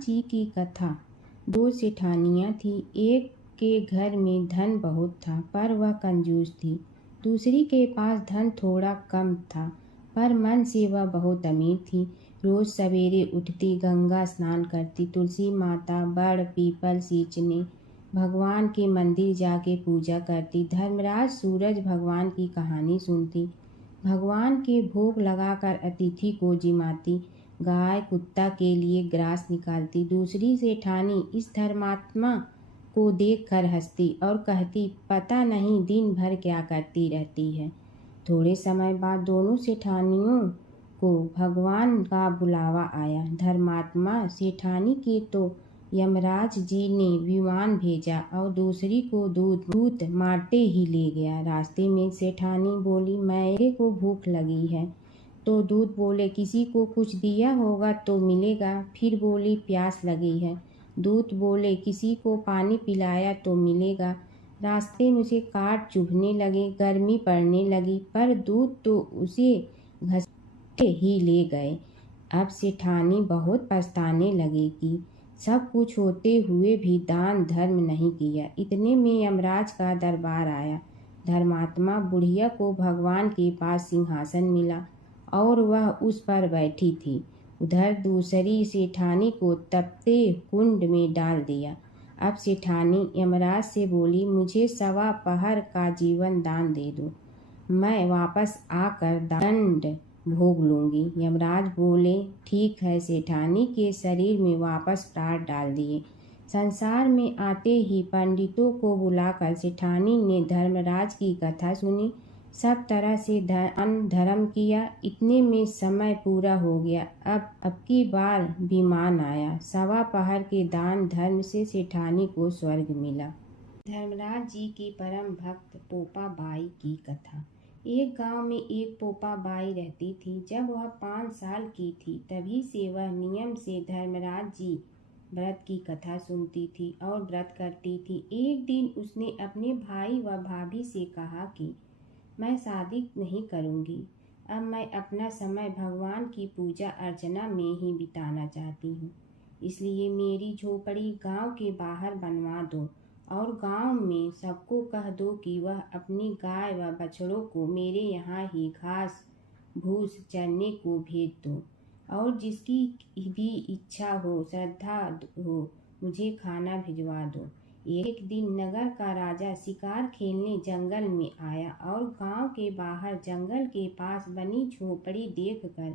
जी की कथा। दो सेठानियाँ थीं। एक के घर में धन बहुत था पर वह कंजूस थी। दूसरी के पास धन थोड़ा कम था पर मन से वह बहुत अमीर थी। रोज सवेरे उठती, गंगा स्नान करती, तुलसी माता, बड़ पीपल सींचने, भगवान के मंदिर जाके पूजा करती। धर्मराज सूरज भगवान की कहानी सुनती, भगवान के भोग लगाकर अतिथि को जिमाती, गाय कुत्ता के लिए ग्रास निकालती। दूसरी सेठानी इस धर्मात्मा को देखकर हंसती और कहती, पता नहीं दिन भर क्या करती रहती है। थोड़े समय बाद दोनों सेठानियों को भगवान का बुलावा आया। धर्मात्मा सेठानी के तो यमराज जी ने विमान भेजा और दूसरी को दूत मारते ही ले गया। रास्ते में सेठानी बोली, मेरे को भूख लगी है। तो दूत बोले, किसी को कुछ दिया होगा तो मिलेगा। फिर बोली, प्यास लगी है। दूत बोले, किसी को पानी पिलाया तो मिलेगा। रास्ते में उसे काट चुभने लगे, गर्मी पड़ने लगी, पर दूत तो उसे घसीटे ही ले गए। अब सेठानी बहुत पछताने लगी कि सब कुछ होते हुए भी दान धर्म नहीं किया। इतने में यमराज का दरबार आया। धर्मात्मा बुढ़िया को भगवान के पास सिंहासन मिला और वह उस पर बैठी थी। उधर दूसरी सेठानी को तपते कुंड में डाल दिया। अब सेठानी यमराज से बोली, मुझे 1.25 पहर का जीवन दान दे दो, मैं वापस आकर दंड भोग लूंगी। यमराज बोले, ठीक है। सेठानी के शरीर में वापस प्राण डाल दिए। संसार में आते ही पंडितों को बुलाकर सेठानी ने धर्मराज की कथा सुनी, सब तरह से दान धर्म किया। इतने में समय पूरा हो गया। अब की बार विमान आया। 1.25 पहर के दान धर्म से सेठानी को स्वर्ग मिला। धर्मराज जी की परम भक्त पोपा बाई की कथा। एक गांव में एक पोपा बाई रहती थी। जब वह 5 साल की थी तभी से वह नियम से धर्मराज जी व्रत की कथा सुनती थी और व्रत करती थी। एक दिन उसने अपने भाई व भाभी से कहा कि मैं शादी नहीं करूंगी, अब मैं अपना समय भगवान की पूजा अर्चना में ही बिताना चाहती हूँ। इसलिए मेरी झोपड़ी गांव के बाहर बनवा दो और गांव में सबको कह दो कि वह अपनी गाय व बछड़ों को मेरे यहाँ ही घास भूस चरने को भेज दो और जिसकी भी इच्छा हो, श्रद्धा हो, मुझे खाना भिजवा दो। एक दिन नगर का राजा शिकार खेलने जंगल में आया और गांव के बाहर जंगल के पास बनी झोपड़ी देखकर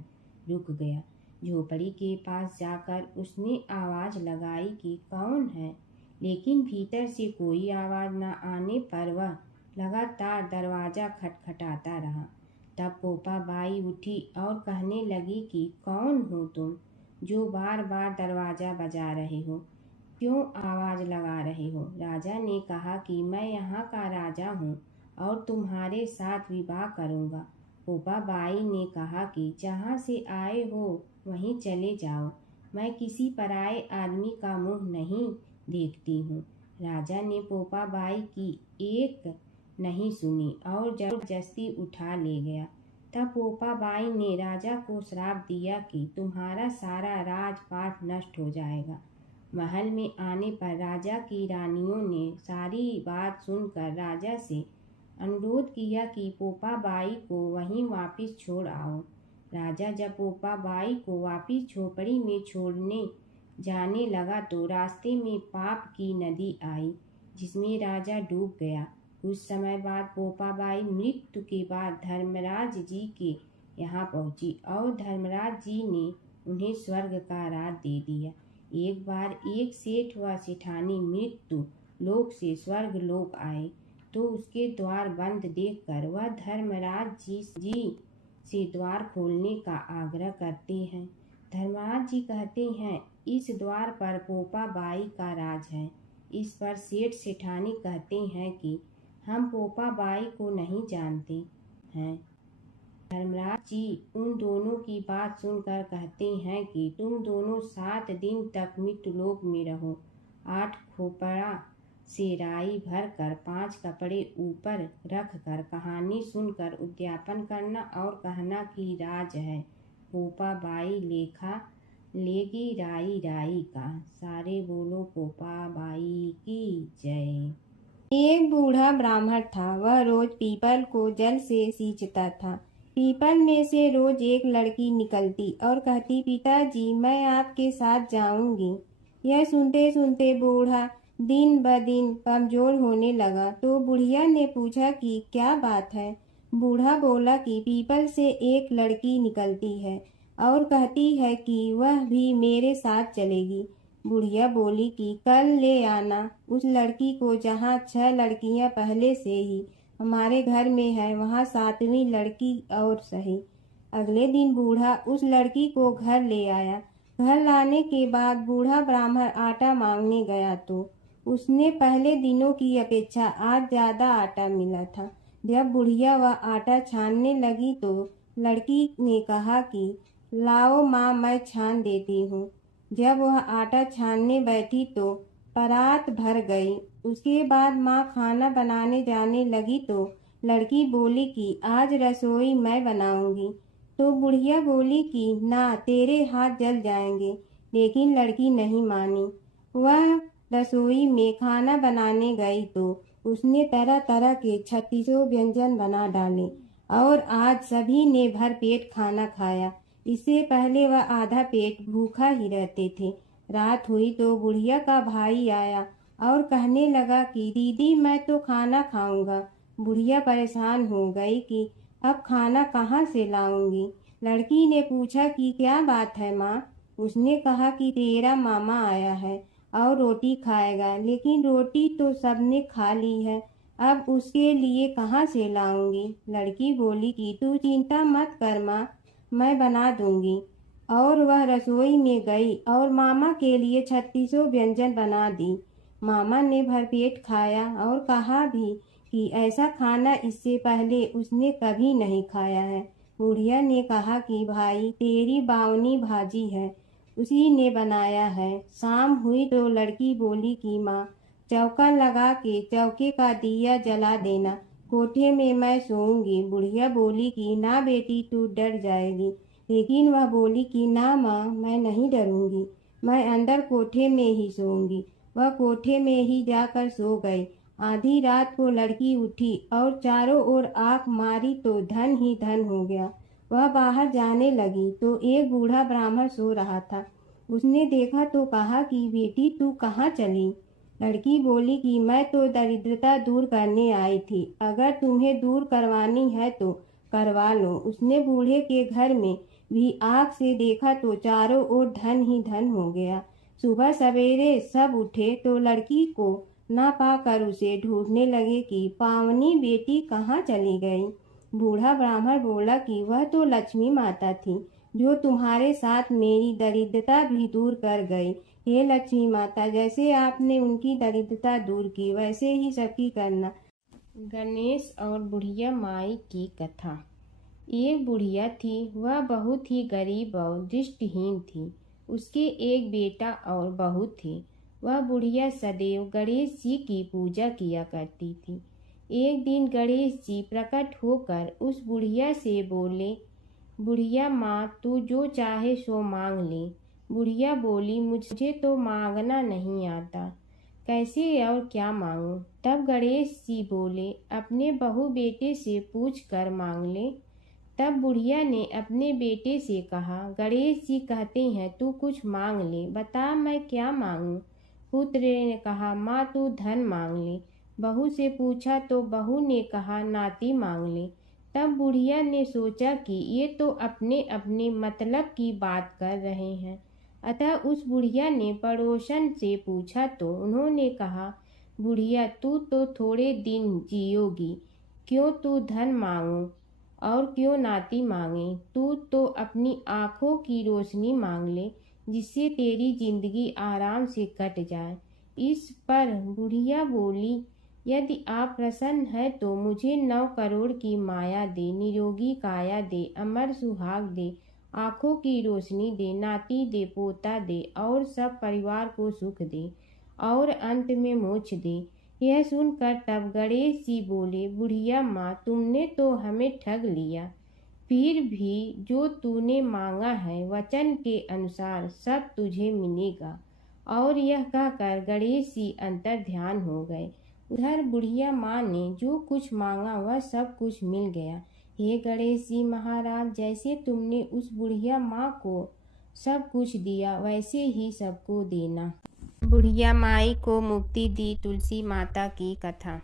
रुक गया। झोपड़ी के पास जाकर उसने आवाज लगाई कि कौन है, लेकिन भीतर से कोई आवाज न आने पर वह लगातार दरवाजा खटखटाता रहा। तब पोपा बाई उठी और कहने लगी कि कौन हो तुम जो बार बार दरवाजा बजा रहे हो, क्यों आवाज लगा रहे हो? राजा ने कहा कि मैं यहाँ का राजा हूँ और तुम्हारे साथ विवाह करूँगा। पोपा बाई ने कहा कि जहाँ से आए हो वहीं चले जाओ, मैं किसी पराये आदमी का मुँह नहीं देखती हूँ। राजा ने पोपा बाई की एक नहीं सुनी और जबरदस्ती उठा ले गया। तब पोपा बाई ने राजा को श्राप दिया कि तुम्हारा सारा राजपाट नष्ट हो जाएगा। महल में आने पर राजा की रानियों ने सारी बात सुनकर राजा से अनुरोध किया कि पोपा बाई को वहीं वापस छोड़ आओ। राजा जब पोपा बाई को वापस झोपड़ी में छोड़ने जाने लगा तो रास्ते में पाप की नदी आई जिसमें राजा डूब गया। कुछ समय बाद पोपा बाई मृत्यु के बाद धर्मराज जी के यहाँ पहुँची और धर्मराज जी ने उन्हें स्वर्ग का राज दे दिया। एक बार एक सेठ व सेठानी मृत्यु लोक से स्वर्ग लोक आए तो उसके द्वार बंद देखकर वह धर्मराज जी से द्वार खोलने का आग्रह करते हैं। धर्मराज जी कहते हैं, इस द्वार पर पोपा बाई का राज है। इस पर सेठ सेठानी कहते हैं कि हम पोपा बाई को नहीं जानते हैं। धर्मराज जी उन दोनों की बात सुनकर कहते हैं कि तुम दोनों 7 दिन तक मृत्युलोक में रहो। 8 खोपड़ा से राई भरकर 5 कपड़े ऊपर रखकर कहानी सुनकर उद्यापन करना और कहना कि राज है। पोपा बाई लेखा लेगी राई राई का। सारे बोलो गोपा बाई की जय। एक बूढ़ा ब्राह्मण था। वह रोज पीपल को जल से सींचता था। पीपल में से रोज एक लड़की निकलती और कहती, पिताजी मैं आपके साथ जाऊंगी। यह सुनते सुनते बूढ़ा दिन ब दिन कमजोर होने लगा। तो बुढ़िया ने पूछा कि क्या बात है। बूढ़ा बोला कि पीपल से एक लड़की निकलती है और कहती है कि वह भी मेरे साथ चलेगी। बुढ़िया बोली कि कल ले आना उस लड़की को, जहाँ 6 लड़कियां पहले से ही हमारे घर में है, वहाँ 7वीं लड़की और सही। अगले दिन बूढ़ा उस लड़की को घर ले आया। घर लाने के बाद बूढ़ा ब्राह्मण आटा मांगने गया तो उसने पहले दिनों की अपेक्षा आज ज्यादा आटा मिला था। जब बुढ़िया वह आटा छानने लगी तो लड़की ने कहा कि लाओ माँ, मैं छान देती हूँ। जब वह आटा छानने बैठी तो परात भर गई। उसके बाद माँ खाना बनाने जाने लगी तो लड़की बोली कि आज रसोई मैं बनाऊंगी। तो बुढ़िया बोली कि ना, तेरे हाथ जल जाएंगे। लेकिन लड़की नहीं मानी। वह रसोई में खाना बनाने गई तो उसने तरह तरह के 36 व्यंजन बना डाले और आज सभी ने भर पेट खाना खाया। इससे पहले वह आधा पेट भूखा ही रहते थे। रात हुई तो बुढ़िया का भाई आया और कहने लगा कि दीदी मैं तो खाना खाऊंगा। बुढ़िया परेशान हो गई कि अब खाना कहाँ से लाऊंगी। लड़की ने पूछा कि क्या बात है माँ। उसने कहा कि तेरा मामा आया है और रोटी खाएगा, लेकिन रोटी तो सबने खा ली है, अब उसके लिए कहाँ से लाऊंगी। लड़की बोली कि तू चिंता मत कर माँ, मैं बना दूंगी। और वह रसोई में गई और मामा के लिए 36 व्यंजन बना दी। मामा ने भरपेट खाया और कहा भी कि ऐसा खाना इससे पहले उसने कभी नहीं खाया है। बुढ़िया ने कहा कि भाई तेरी बावनी भाजी है, उसी ने बनाया है। शाम हुई तो लड़की बोली कि माँ चौका लगा के चौके का दिया जला देना, कोठे में मैं सोऊंगी। बुढ़िया बोली कि ना बेटी, तू डर जाएगी। लेकिन वह बोली कि ना माँ, मैं नहीं डरूंगी, मैं अंदर कोठे में ही सोऊंगी। वह कोठे में ही जाकर सो गई। आधी रात को लड़की उठी और चारों ओर आंख मारी तो धन ही धन हो गया। वह बाहर जाने लगी तो एक बूढ़ा ब्राह्मण सो रहा था। उसने देखा तो कहा कि बेटी तू कहाँ चली। लड़की बोली कि मैं तो दरिद्रता दूर करने आई थी, अगर तुम्हें दूर करवानी है तो करवा लो। उसने बूढ़े के घर में भी आँख से देखा तो चारों ओर धन ही धन हो गया। सुबह सवेरे सब उठे तो लड़की को ना पाकर उसे ढूंढने लगे कि पावनी बेटी कहाँ चली गई। बूढ़ा ब्राह्मण बोला कि वह तो लक्ष्मी माता थी, जो तुम्हारे साथ मेरी दरिद्रता भी दूर कर गई। हे लक्ष्मी माता, जैसे आपने उनकी दरिद्रता दूर की, वैसे ही सबकी करना। गणेश और बुढ़िया माई की कथा। एक बुढ़िया थी, वह बहुत ही गरीब और दृष्टिहीन थी। उसके एक बेटा और बहू थी। वह बुढ़िया सदैव गणेश जी की पूजा किया करती थी। एक दिन गणेश जी प्रकट होकर उस बुढ़िया से बोले, बुढ़िया माँ तू जो चाहे सो मांग ले। बुढ़िया बोली, मुझे तो मांगना नहीं आता, कैसे और क्या मांगूं। तब गणेश जी बोले, अपने बहू बेटे से पूछ कर मांग ले। तब बुढ़िया ने अपने बेटे से कहा, गणेश जी कहते हैं तू कुछ मांग ले, बता मैं क्या मांगूं। पुत्र ने कहा, माँ तू धन मांग ले। बहू से पूछा तो बहू ने कहा, नाती मांग ले। तब बुढ़िया ने सोचा कि ये तो अपने अपने मतलब की बात कर रहे हैं। अतः उस बुढ़िया ने पड़ोसन से पूछा तो उन्होंने कहा, बुढ़िया तू तो थोड़े दिन जियोगी, क्यों तू धन मांगो और क्यों नाती मांगे। तू तो अपनी आँखों की रोशनी मांग ले, जिससे तेरी जिंदगी आराम से कट जाए। इस पर बुढ़िया बोली, यदि आप प्रसन्न है तो मुझे 9 करोड़ की माया दे, निरोगी काया दे, अमर सुहाग दे, आँखों की रोशनी दे, नाती दे, पोता दे और सब परिवार को सुख दे और अंत में मोक्ष दे। यह सुनकर तब गणेश जी बोले, बुढ़िया माँ तुमने तो हमें ठग लिया। फिर भी जो तूने मांगा है वचन के अनुसार सब तुझे मिलेगा। और यह कहकर गणेश जी अंतर ध्यान हो गए। उधर बुढ़िया माँ ने जो कुछ मांगा वह सब कुछ मिल गया। हे गणेश जी महाराज, जैसे तुमने उस बुढ़िया माँ को सब कुछ दिया वैसे ही सबको देना। बुढ़िया माई को मुक्ति दी। तुलसी माता की कथा।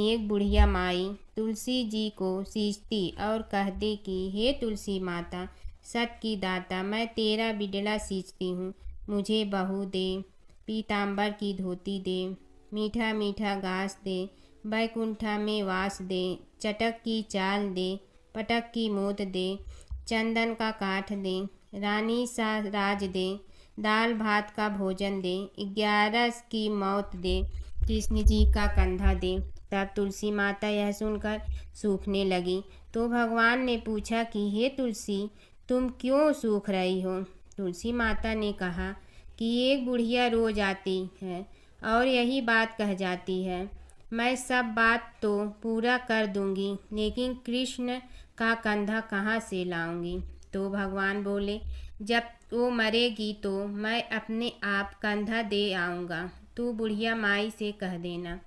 एक बुढ़िया माई तुलसी जी को सींचती और कहती कि हे तुलसी माता, सत की दाता, मैं तेरा बिडला सींचती हूँ, मुझे बहू दे, पीताम्बर की धोती दे, मीठा मीठा घास दे, बैकुंठा में वास दे, चटक की चाल दे, पटक की मोत दे, चंदन का काठ दे, रानी सा राज दे, दाल भात का भोजन दे, 11 की मौत दे, कृष्ण जी का कंधा दे। तब तुलसी माता यह सुनकर सूखने लगी। तो भगवान ने पूछा कि हे तुलसी, तुम क्यों सूख रही हो? तुलसी माता ने कहा कि एक बुढ़िया रोज आती है और यही बात कह जाती है, मैं सब बात तो पूरा कर दूंगी, लेकिन कृष्ण का कंधा कहाँ से लाऊंगी? तो भगवान बोले, जब वो मरेगी तो मैं अपने आप कंधा दे आऊँगा, तू बुढ़िया माई से कह देना।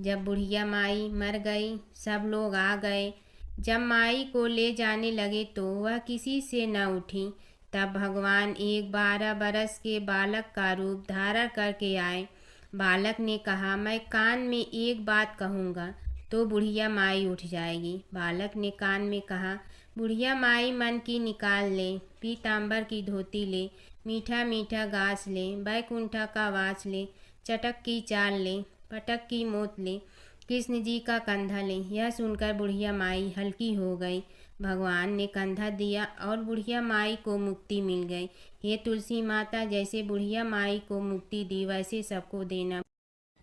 जब बुढ़िया माई मर गई, सब लोग आ गए। जब माई को ले जाने लगे तो वह किसी से न उठी। तब भगवान एक 12 बरस के बालक का रूप धारण करके आए। बालक ने कहा, मैं कान में एक बात कहूँगा तो बुढ़िया माई उठ जाएगी। बालक ने कान में कहा, बुढ़िया माई मन की निकाल ले, पीताम्बर की धोती ले, मीठा मीठा घास ले, बैकुंठा का वास ले, चटक की चाल ले, पटक की मोत ले, कृष्ण जी का कंधा ले। यह सुनकर बुढ़िया माई हल्की हो गई। भगवान ने कंधा दिया और बुढ़िया माई को मुक्ति मिल गई। हे तुलसी माता, जैसे बुढ़िया माई को मुक्ति दी वैसे सबको देना।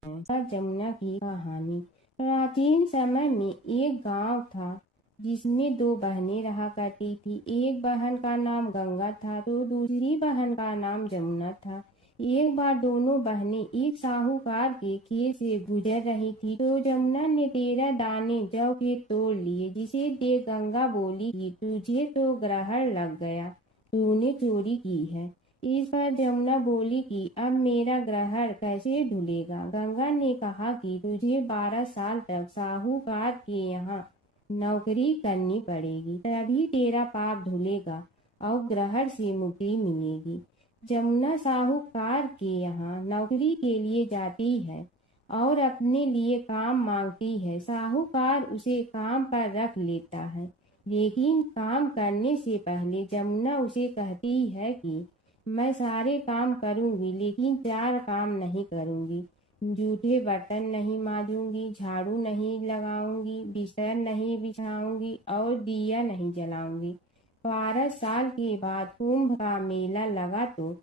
जमुना की कहानी। प्राचीन समय में एक गांव था जिसमें 2 बहनें रहा करती थी। एक बहन का नाम गंगा था तो दूसरी बहन का नाम जमुना था। एक बार दोनों बहनें एक साहूकार के खेत से गुजर रही थी तो जमुना ने 13 दाने जौ के तोड़ लिए, जिसे देख गंगा बोली कि तुझे तो ग्रहण लग गया, तूने चोरी की है। इस पर जमुना बोली कि अब मेरा ग्रहण कैसे धुलेगा। गंगा ने कहा कि तुझे 12 साल तक साहूकार के यहाँ नौकरी करनी पड़ेगी, तभी तेरा पाप धुलेगा और ग्रहण से मुक्ति मिलेगी। जमुना साहूकार के यहाँ नौकरी के लिए जाती है और अपने लिए काम मांगती है। साहूकार उसे काम पर रख लेता है, लेकिन काम करने से पहले जमुना उसे कहती है कि मैं सारे काम करूंगी लेकिन 4 काम नहीं करूंगी। जूठे बर्तन नहीं मांजूंगी, झाड़ू नहीं लगाऊंगी, बिस्तर नहीं बिछाऊंगी और दिया नहीं जलाऊंगी। 12 साल के बाद कुंभ का मेला लगा तो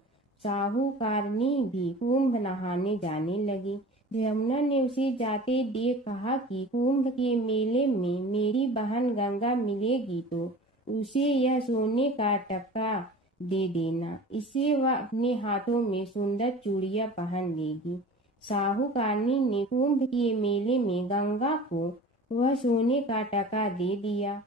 साहूकारनी भी कुंभ नहाने जाने लगी। जमुना ने उसे जाते देख कहा कि कुंभ के मेले में मेरी बहन गंगा मिलेगी तो उसे यह सोने का टक्का दे देना, इससे वह अपने हाथों में सुंदर चूड़ियां पहन लेगी। साहूकारनी ने कुंभ के मेले में गंगा को वह सोने का टका दे दिया।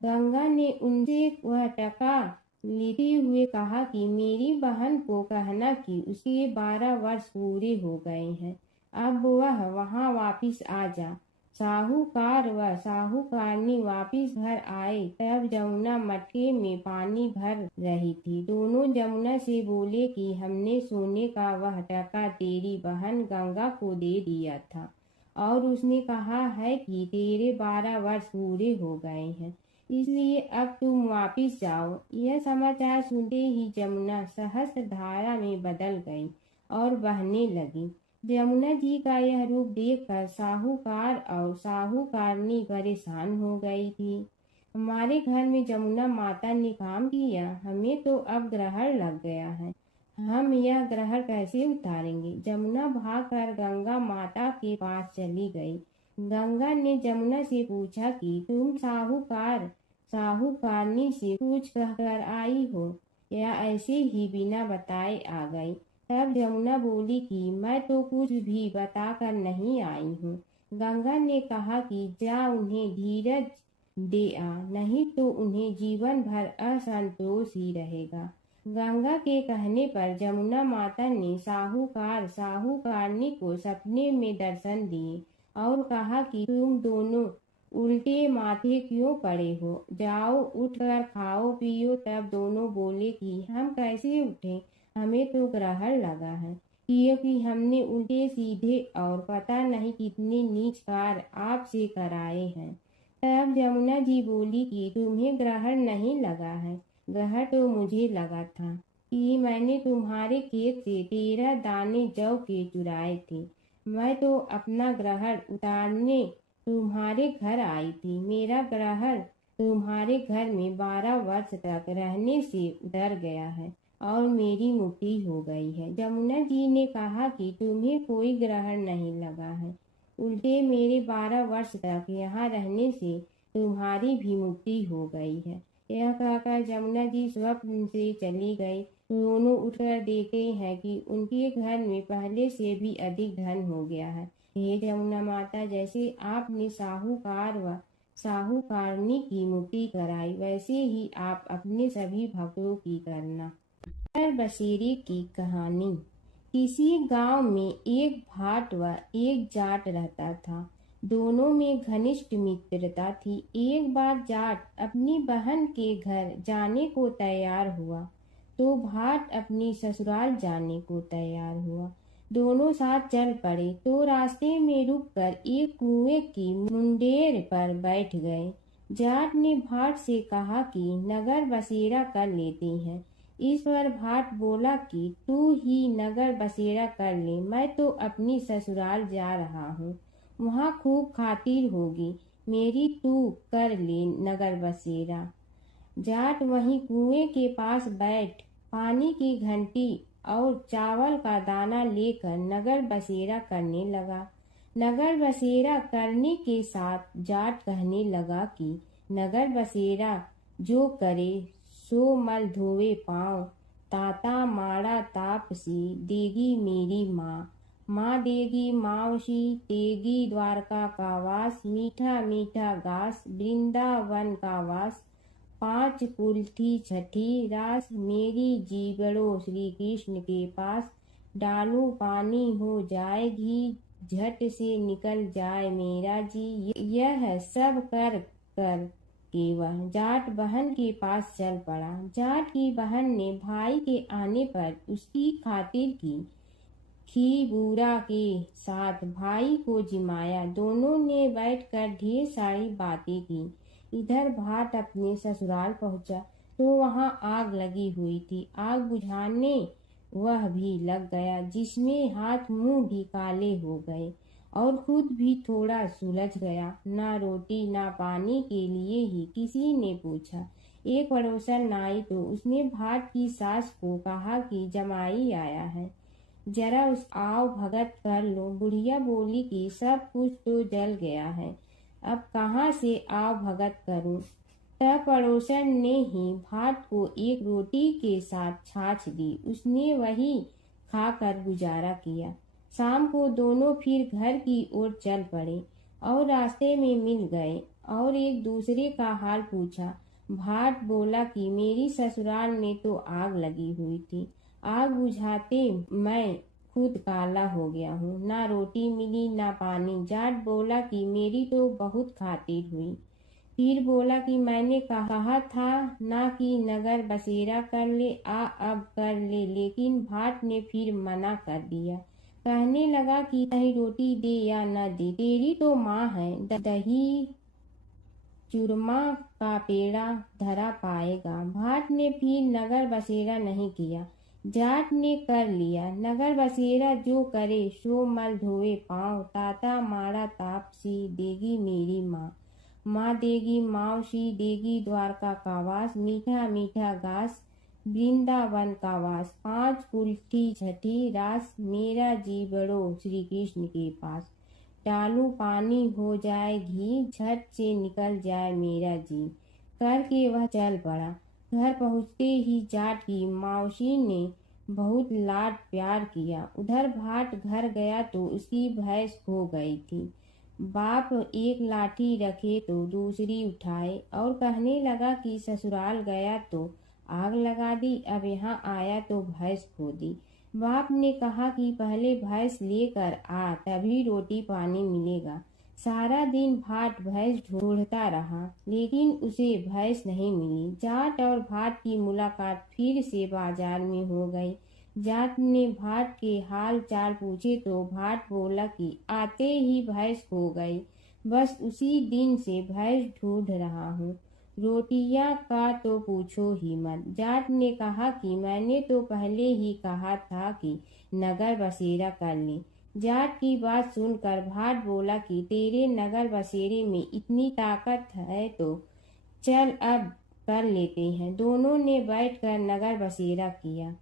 गंगा ने उनसे वह टका लेते हुए कहा कि मेरी बहन को कहना कि उसके 12 वर्ष पूरे हो गए हैं, अब वह वहां वापिस आ जा। साहूकार व साहूकारनी वापिस घर आए तब जमुना मटके में पानी भर रही थी। दोनों जमुना से बोले कि हमने सोने का वह टका तेरी बहन गंगा को दे दिया था और उसने कहा है कि तेरे 12 वर्ष पूरे हो गए हैं, इसलिए अब तुम वापिस जाओ। यह समाचार सुनते ही जमुना सहस्त्र धारा में बदल गई और बहने लगी। जमुना जी का यह रूप देखकर साहूकार और साहूकारनी परेशान हो गई थी। हमारे घर में जमुना माता ने काम किया, हमें तो अब ग्रहण लग गया है, हम यह ग्रहण कैसे उतारेंगे। जमुना भागकर गंगा माता के पास चली गई। गंगा ने जमुना से पूछा कि तुम साहूकारनी से कुछ कहकर आई हो या ऐसे ही बिना बताए आ गई। तब जमुना बोली कि मैं तो कुछ भी बताकर नहीं आई हूँ। गंगा ने कहा कि जा उन्हें धीरज दे आ, नहीं तो उन्हें जीवन भर असंतोष ही रहेगा। गंगा के कहने पर जमुना माता ने साहूकारनी को सपने में दर्शन दिए और कहा कि तुम दोनों उल्टे माथे क्यों पड़े हो, जाओ उठकर खाओ पियो। तब दोनों बोले कि हम कैसे उठें, हमें तो ग्रहण लगा है, क्योंकि हमने उल्टे सीधे और पता नहीं कितने नीच कार्य आपसे कराए हैं। तब जमुना जी बोली कि तुम्हें ग्रहण नहीं लगा है, ग्रहण तो मुझे लगा था कि मैंने तुम्हारे खेत से 13 दाने जौ के चुराए थे। मैं तो अपना ग्रहण उतारने तुम्हारे घर आई थी। मेरा ग्रहण तुम्हारे घर में 12 वर्ष तक रहने से उतर गया है और मेरी मुक्ति हो गई है। जमुना जी ने कहा कि तुम्हें कोई ग्रहण नहीं लगा है, उल्टे मेरे 12 वर्ष तक यहाँ रहने से तुम्हारी भी मुक्ति हो गई है। यह कहकर जमुना जी स्वप्न से चली गई। दोनों उठकर देखते हैं कि उनके घर में पहले से भी अधिक धन हो गया है। हे जमुना माता, जैसे आपने साहूकार व साहूकारनी की मुक्ति कराई, वैसे ही आप अपने सभी भक्तों की करना। बसेरे की कहानी। किसी गांव में एक भाट व एक जाट रहता था। दोनों में घनिष्ठ मित्रता थी। एक बार जाट अपनी बहन के घर जाने को तैयार हुआ तो भाट अपनी ससुराल जाने को तैयार हुआ। दोनों साथ चल पड़े तो रास्ते में रुककर एक कुएं की मुंडेर पर बैठ गए। जाट ने भाट से कहा कि नगर बसेरा कर लेते हैं। इस पर भाट बोला कि तू ही नगर बसेरा कर ले, मैं तो अपनी ससुराल जा रहा हूँ, वहाँ खूब खातिर होगी मेरी, तू कर ले नगर बसेरा। जाट वहीं कुएं के पास बैठ पानी की घंटी और चावल का दाना लेकर नगर बसेरा करने लगा। नगर बसेरा करने के साथ जाट कहने लगा कि नगर बसेरा जो करे सो मल धोवे पाँव, ताता माड़ा तापसी देगी मेरी माँ, माँ देगी मावशी तेगी द्वारका का वास, मीठा मीठा घास वृंदावन का वास, 5 कुल्थी छठी रास मेरी जीवड़ो श्री कृष्ण के पास, डालू पानी हो जाए घी झट से निकल जाए मेरा जी। यह सब कर कर के वह जाट बहन के पास चल पड़ा। जाट की बहन ने भाई के आने पर उसकी खातिर की खी बूरा के साथ भाई को जिमाया। दोनों ने बैठकर ढेर सारी बातें की। इधर भाट अपने ससुराल पहुंचा तो वहां आग लगी हुई थी। आग बुझाने वह भी लग गया, जिसमें हाथ मुंह भी काले हो गए और खुद भी थोड़ा सुलझ गया। ना रोटी ना पानी के लिए ही किसी ने पूछा। एक पड़ोसन आई तो उसने भाट की सास को कहा कि जमाई आया है, जरा उस आओ भगत कर लो। बुढ़िया बोली कि सब कुछ तो जल गया है, अब कहाँ से आओ भगत करूं। तब पड़ोसन ने ही भाट को एक रोटी के साथ छाछ दी। उसने वही खाकर गुजारा किया। शाम को दोनों फिर घर की ओर चल पड़े और रास्ते में मिल गए और एक दूसरे का हाल पूछा। भाट बोला कि मेरी ससुराल में तो आग लगी हुई थी, आग बुझाते मैं खुद काला हो गया हूँ, ना रोटी मिली ना पानी। जाट बोला कि मेरी तो बहुत खातिर हुई। फिर बोला कि मैंने कहा था ना कि नगर बसेरा कर ले, आ अब कर ले, लेकिन भाट ने फिर मना कर दिया। कहने लगा कि चाहे रोटी दे या न दे, तेरी तो माँ है, दही चूरमा का पेड़ा धरा पाएगा। भाट ने फिर नगर बसेरा नहीं किया, जाट ने कर लिया। नगर बसेरा जो करे सो मल धोए पाँव, ताता माड़ा तापसी देगी मेरी माँ, माँ देगी मावशी देगी द्वारका का वास, मीठा मीठा घास वृंदावन का वास, 5 कुल्थी छठी रास मेरा जीवड़ो श्री कृष्ण के पास, डालू पानी हो जाए घी झट से निकल जाए मेरा जी। करके वह चल पड़ा। घर पहुँचते ही जाट की मावशी ने बहुत लाड प्यार किया। उधर भाट घर गया तो उसकी भैंस खो गई थी। बाप एक लाठी रखे तो दूसरी उठाए और कहने लगा कि ससुराल गया तो आग लगा दी, अब यहाँ आया तो भैंस खो दी। बाप ने कहा कि पहले भैंस लेकर आ, तभी रोटी पानी मिलेगा। सारा दिन भाट भैंस ढूंढता रहा, लेकिन उसे भैंस नहीं मिली। जाट और भाट की मुलाकात फिर से बाजार में हो गई। जाट ने भाट के हाल चाल पूछे तो भाट बोला कि आते ही भैंस खो गई, बस उसी दिन से भैंस ढूंढ रहा हूँ। रोटियां का तो पूछो ही मत। जाट ने कहा कि मैंने तो पहले ही कहा था कि नगर बसेरा कर ले। जाट की बात सुनकर भाट बोला कि तेरे नगर बसेरे में इतनी ताकत है तो चल अब कर लेते हैं। दोनों ने बैठकर नगर बसेरा किया।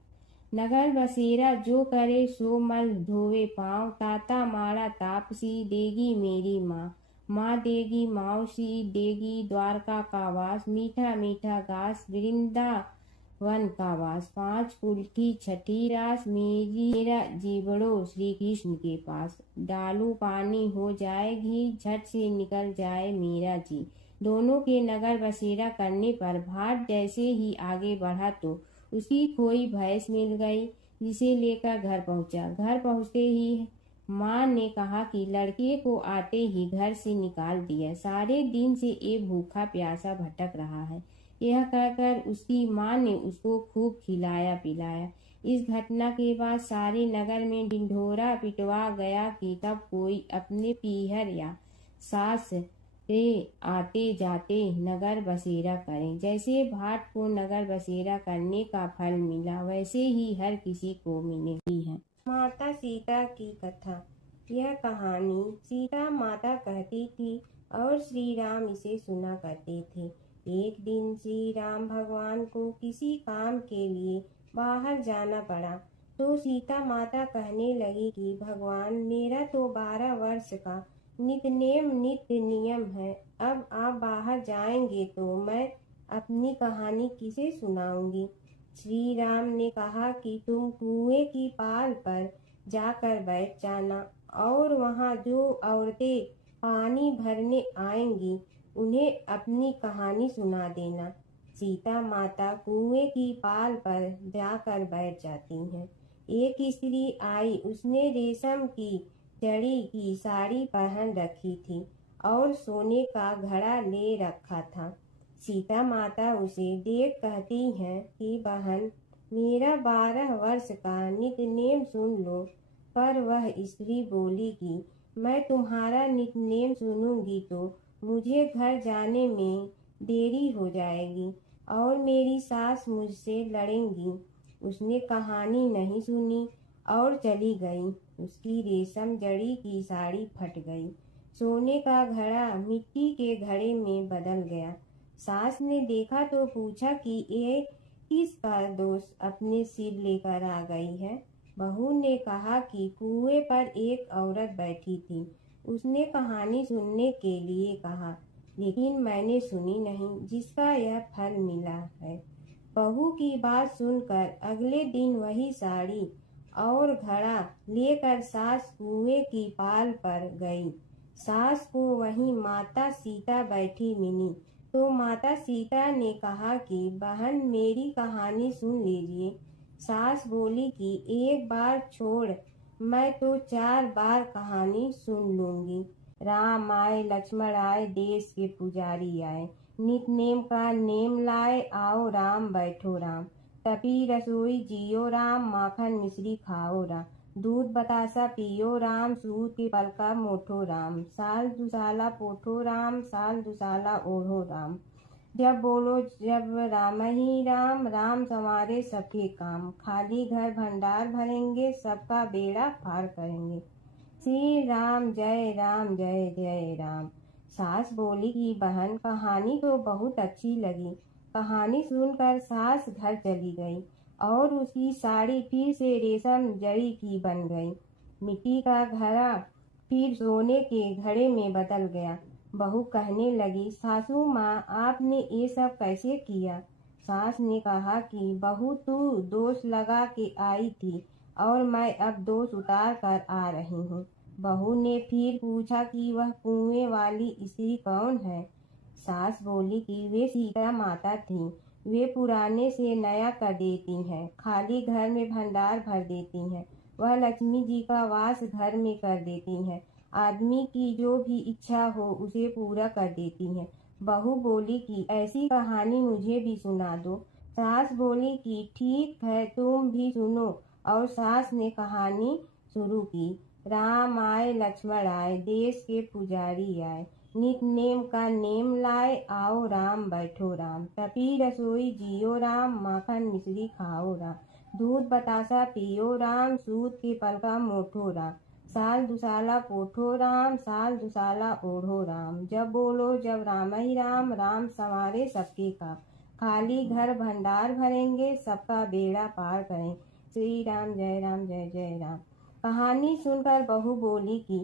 नगर बसेरा जो करे सो मल धोवे पाँव, ताता माड़ा तापसी देगी मेरी माँ। माँ देगी मौसी देगी द्वारका का वास, मीठा मीठा घास वृंदावन का वास। पाँच कुल की छठी रास मेरा जीवड़ो श्री कृष्ण के पास। डालू पानी हो जाए घी, झट से निकल जाए मेरा जी। दोनों के नगर बसेरा करने पर भाट जैसे ही आगे बढ़ा तो उसकी खोई भैंस मिल गई, जिसे लेकर घर पहुंचा। घर पहुंचते ही माँ ने कहा कि लड़के को आते ही घर से निकाल दिया, सारे दिन से ये भूखा प्यासा भटक रहा है। यह कहकर उसकी माँ ने उसको खूब खिलाया पिलाया। इस घटना के बाद सारे नगर में ढिंढोरा पिटवा गया कि तब कोई अपने पीहर या सास से आते जाते नगर बसेरा करें। जैसे भाट को नगर बसेरा करने का फल मिला, वैसे ही हर किसी को मिलेगी है। माता सीता की कथा। यह कहानी सीता माता कहती थी और श्री राम इसे सुना करते थे। एक दिन श्री राम भगवान को किसी काम के लिए बाहर जाना पड़ा, तो सीता माता कहने लगी कि भगवान, मेरा तो 12 वर्ष का नित्य नियम है। अब आप बाहर जाएंगे तो मैं अपनी कहानी किसे सुनाऊंगी। श्री राम ने कहा कि तुम कुएं की पाल पर जाकर बैठ जाना और वहां जो औरतें पानी भरने आएंगी उन्हें अपनी कहानी सुना देना। सीता माता कुएं की पाल पर जाकर बैठ जाती हैं। एक स्त्री आई, उसने रेशम की जड़ी की साड़ी पहन रखी थी और सोने का घड़ा ले रखा था। सीता माता उसे देख कहती हैं कि बहन, मेरा 12 वर्ष का नित्य सुन लो। पर वह स्त्री बोली कि मैं तुम्हारा नित्य सुनूंगी तो मुझे घर जाने में देरी हो जाएगी और मेरी सास मुझसे लड़ेंगी। उसने कहानी नहीं सुनी और चली गई। उसकी रेशम जड़ी की साड़ी फट गई, सोने का घड़ा मिट्टी के घड़े में बदल गया। सास ने देखा तो पूछा कि ये किसका दोष अपने सिर लेकर आ गई है। बहू ने कहा कि कुएं पर एक औरत बैठी थी, उसने कहानी सुनने के लिए कहा, लेकिन मैंने सुनी नहीं, जिसका यह फल मिला है। बहू की बात सुनकर अगले दिन वही साड़ी और घड़ा लेकर सास कुएं की पाल पर गई। सास को वहीं माता सीता बैठी मिली, तो माता सीता ने कहा कि बहन, मेरी कहानी सुन लीजिए। सास बोली कि एक बार छोड़, मैं तो 4 बार कहानी सुन लूंगी। राम आए लक्ष्मण आए, देश के पुजारी आए, नित नेम का नेम लाए, आओ राम बैठो राम। तपी रसोई जियो राम, माखन मिश्री खाओ राम। दूध बतासा पियो राम, सूत के पलका मोठो राम। साल दुसाला पोठो राम, साल दुसाला ओढ़ो राम। जब बोलो जब राम ही राम, राम संवारे सबके काम। खाली घर भंडार भरेंगे, सबका बेड़ा पार करेंगे। श्री राम जय राम जय जय राम। सास बोली कि बहन, कहानी तो बहुत अच्छी लगी। कहानी सुनकर सास घर चली गई और उसकी साड़ी फिर से रेशम जड़ी की बन गई। मिट्टी का घड़ा फिर सोने के घड़े में बदल गया। बहू कहने लगी, सासू माँ, आपने ये सब कैसे किया। सास ने कहा कि बहू, तू दोष लगा के आई थी और मैं अब दोष उतार कर आ रही हूँ। बहू ने फिर पूछा कि वह कुएं वाली स्त्री कौन है। सास बोली कि वे सीता माता थीं। वे पुराने से नया कर देती हैं, खाली घर में भंडार भर देती हैं। वह लक्ष्मी जी का वास घर में कर देती हैं। आदमी की जो भी इच्छा हो उसे पूरा कर देती हैं। बहू बोली कि ऐसी कहानी मुझे भी सुना दो। सास बोली कि ठीक है, तुम भी सुनो। और सास ने कहानी शुरू की। राम आए लक्ष्मण आए, देश के पुजारी आए, नित नेम का नेम लाए, आओ राम बैठो राम, तपी रसोई जियो राम, माखन मिश्री खाओ राम, दूध बतासा पियो राम, सूत के पलका मोठो राम, साल दुसाला पोठो राम, साल दुसाला ओढ़ो राम, जब बोलो जब राम ही राम, राम संवारे सबके काम, खाली घर भंडार भरेंगे, सबका बेड़ा पार करें, श्री राम जय जय राम। कहानी सुनकर बहू बोली कि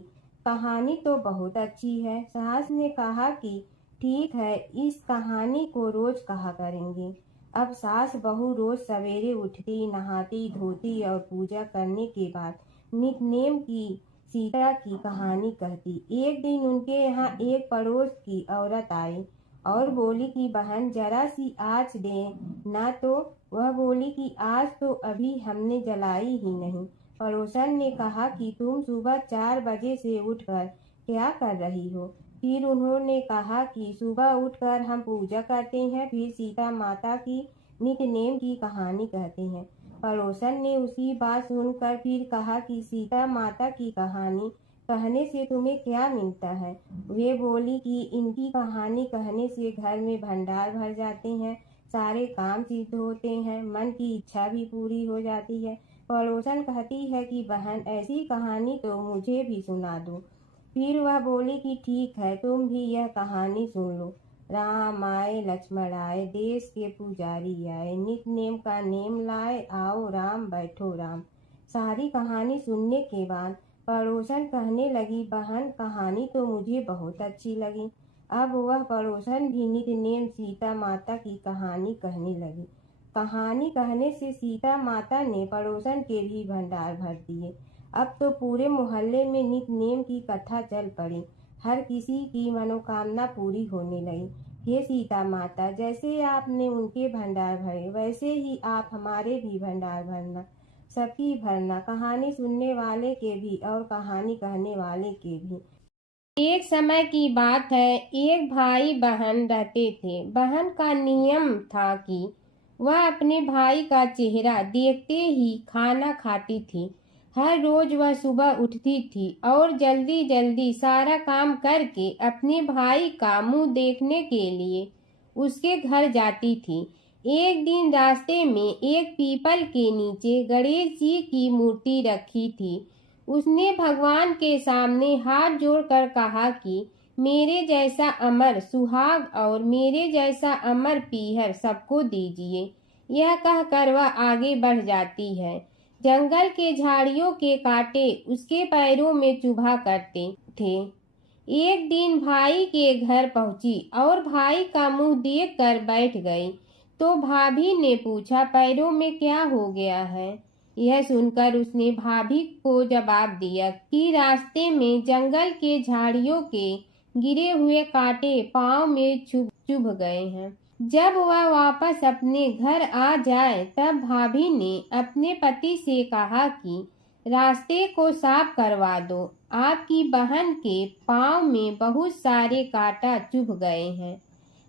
कहानी तो बहुत अच्छी है। सास ने कहा कि ठीक है, इस कहानी को रोज कहा करेंगे। अब सास बहू रोज सवेरे उठती, नहाती धोती और पूजा करने के बाद नितनेम की सीता की कहानी कहती। एक दिन उनके यहाँ एक पड़ोस की औरत आई और बोली कि बहन जरा सी आँच दे ना। तो वह बोली कि आज तो अभी हमने जलाई ही नहीं। पड़ोसन ने कहा कि तुम सुबह 4 बजे से उठकर क्या कर रही हो। फिर उन्होंने कहा कि सुबह उठकर हम पूजा करते हैं, फिर सीता माता की नितनेम की कहानी कहते हैं। पड़ोसन ने उसी बात सुनकर फिर कहा कि सीता माता की कहानी कहने से तुम्हें क्या मिलता है। वे बोली कि इनकी कहानी कहने से घर में भंडार भर जाते हैं, सारे काम सिद्ध होते हैं, मन की इच्छा भी पूरी हो जाती है। पड़ोसन कहती है कि बहन ऐसी कहानी तो मुझे भी सुना दो। फिर वह बोली कि ठीक है, तुम भी यह कहानी सुन लो। राम आए लक्ष्मण आए, देश के पुजारी आए, नित नेम का नेम लाए, आओ राम बैठो राम। सारी कहानी सुनने के बाद पड़ोसन कहने लगी, बहन कहानी तो मुझे बहुत अच्छी लगी। अब वह पड़ोसन भी नित नेम सीता माता की कहानी कहने लगी। कहानी कहने से सीता माता ने पड़ोसन के भी भंडार भर दिए। अब तो पूरे मोहल्ले में नित नेम की कथा चल पड़ी। हर किसी की मनोकामना पूरी होने लगी। हे सीता माता, जैसे आपने उनके भंडार भरे वैसे ही आप हमारे भी भंडार भरना, सबकी भरना, कहानी सुनने वाले के भी और कहानी कहने वाले के भी। एक समय की बात है, एक भाई बहन रहते थे। बहन का नियम था कि वह अपने भाई का चेहरा देखते ही खाना खाती थी। हर रोज वह सुबह उठती थी और जल्दी जल्दी सारा काम करके अपने भाई का मुंह देखने के लिए उसके घर जाती थी। एक दिन रास्ते में एक पीपल के नीचे गणेश जी की मूर्ति रखी थी। उसने भगवान के सामने हाथ जोड़कर कहा कि मेरे जैसा अमर सुहाग और मेरे जैसा अमर पीहर सबको दीजिए। यह कहकर वह आगे बढ़ जाती है। जंगल के झाड़ियों के कांटे उसके पैरों में चुभा करते थे। एक दिन भाई के घर पहुंची और भाई का मुंह देखकर बैठ गई। तो भाभी ने पूछा, पैरों में क्या हो गया है। यह सुनकर उसने भाभी को जवाब दिया कि रास्ते में जंगल के झाड़ियों के गिरे हुए कांटे पांव में चुभ गए हैं। जब वह वापस अपने घर आ जाए तब भाभी ने अपने पति से कहा कि रास्ते को साफ करवा दो, आपकी बहन के पांव में बहुत सारे कांटा चुभ गए हैं।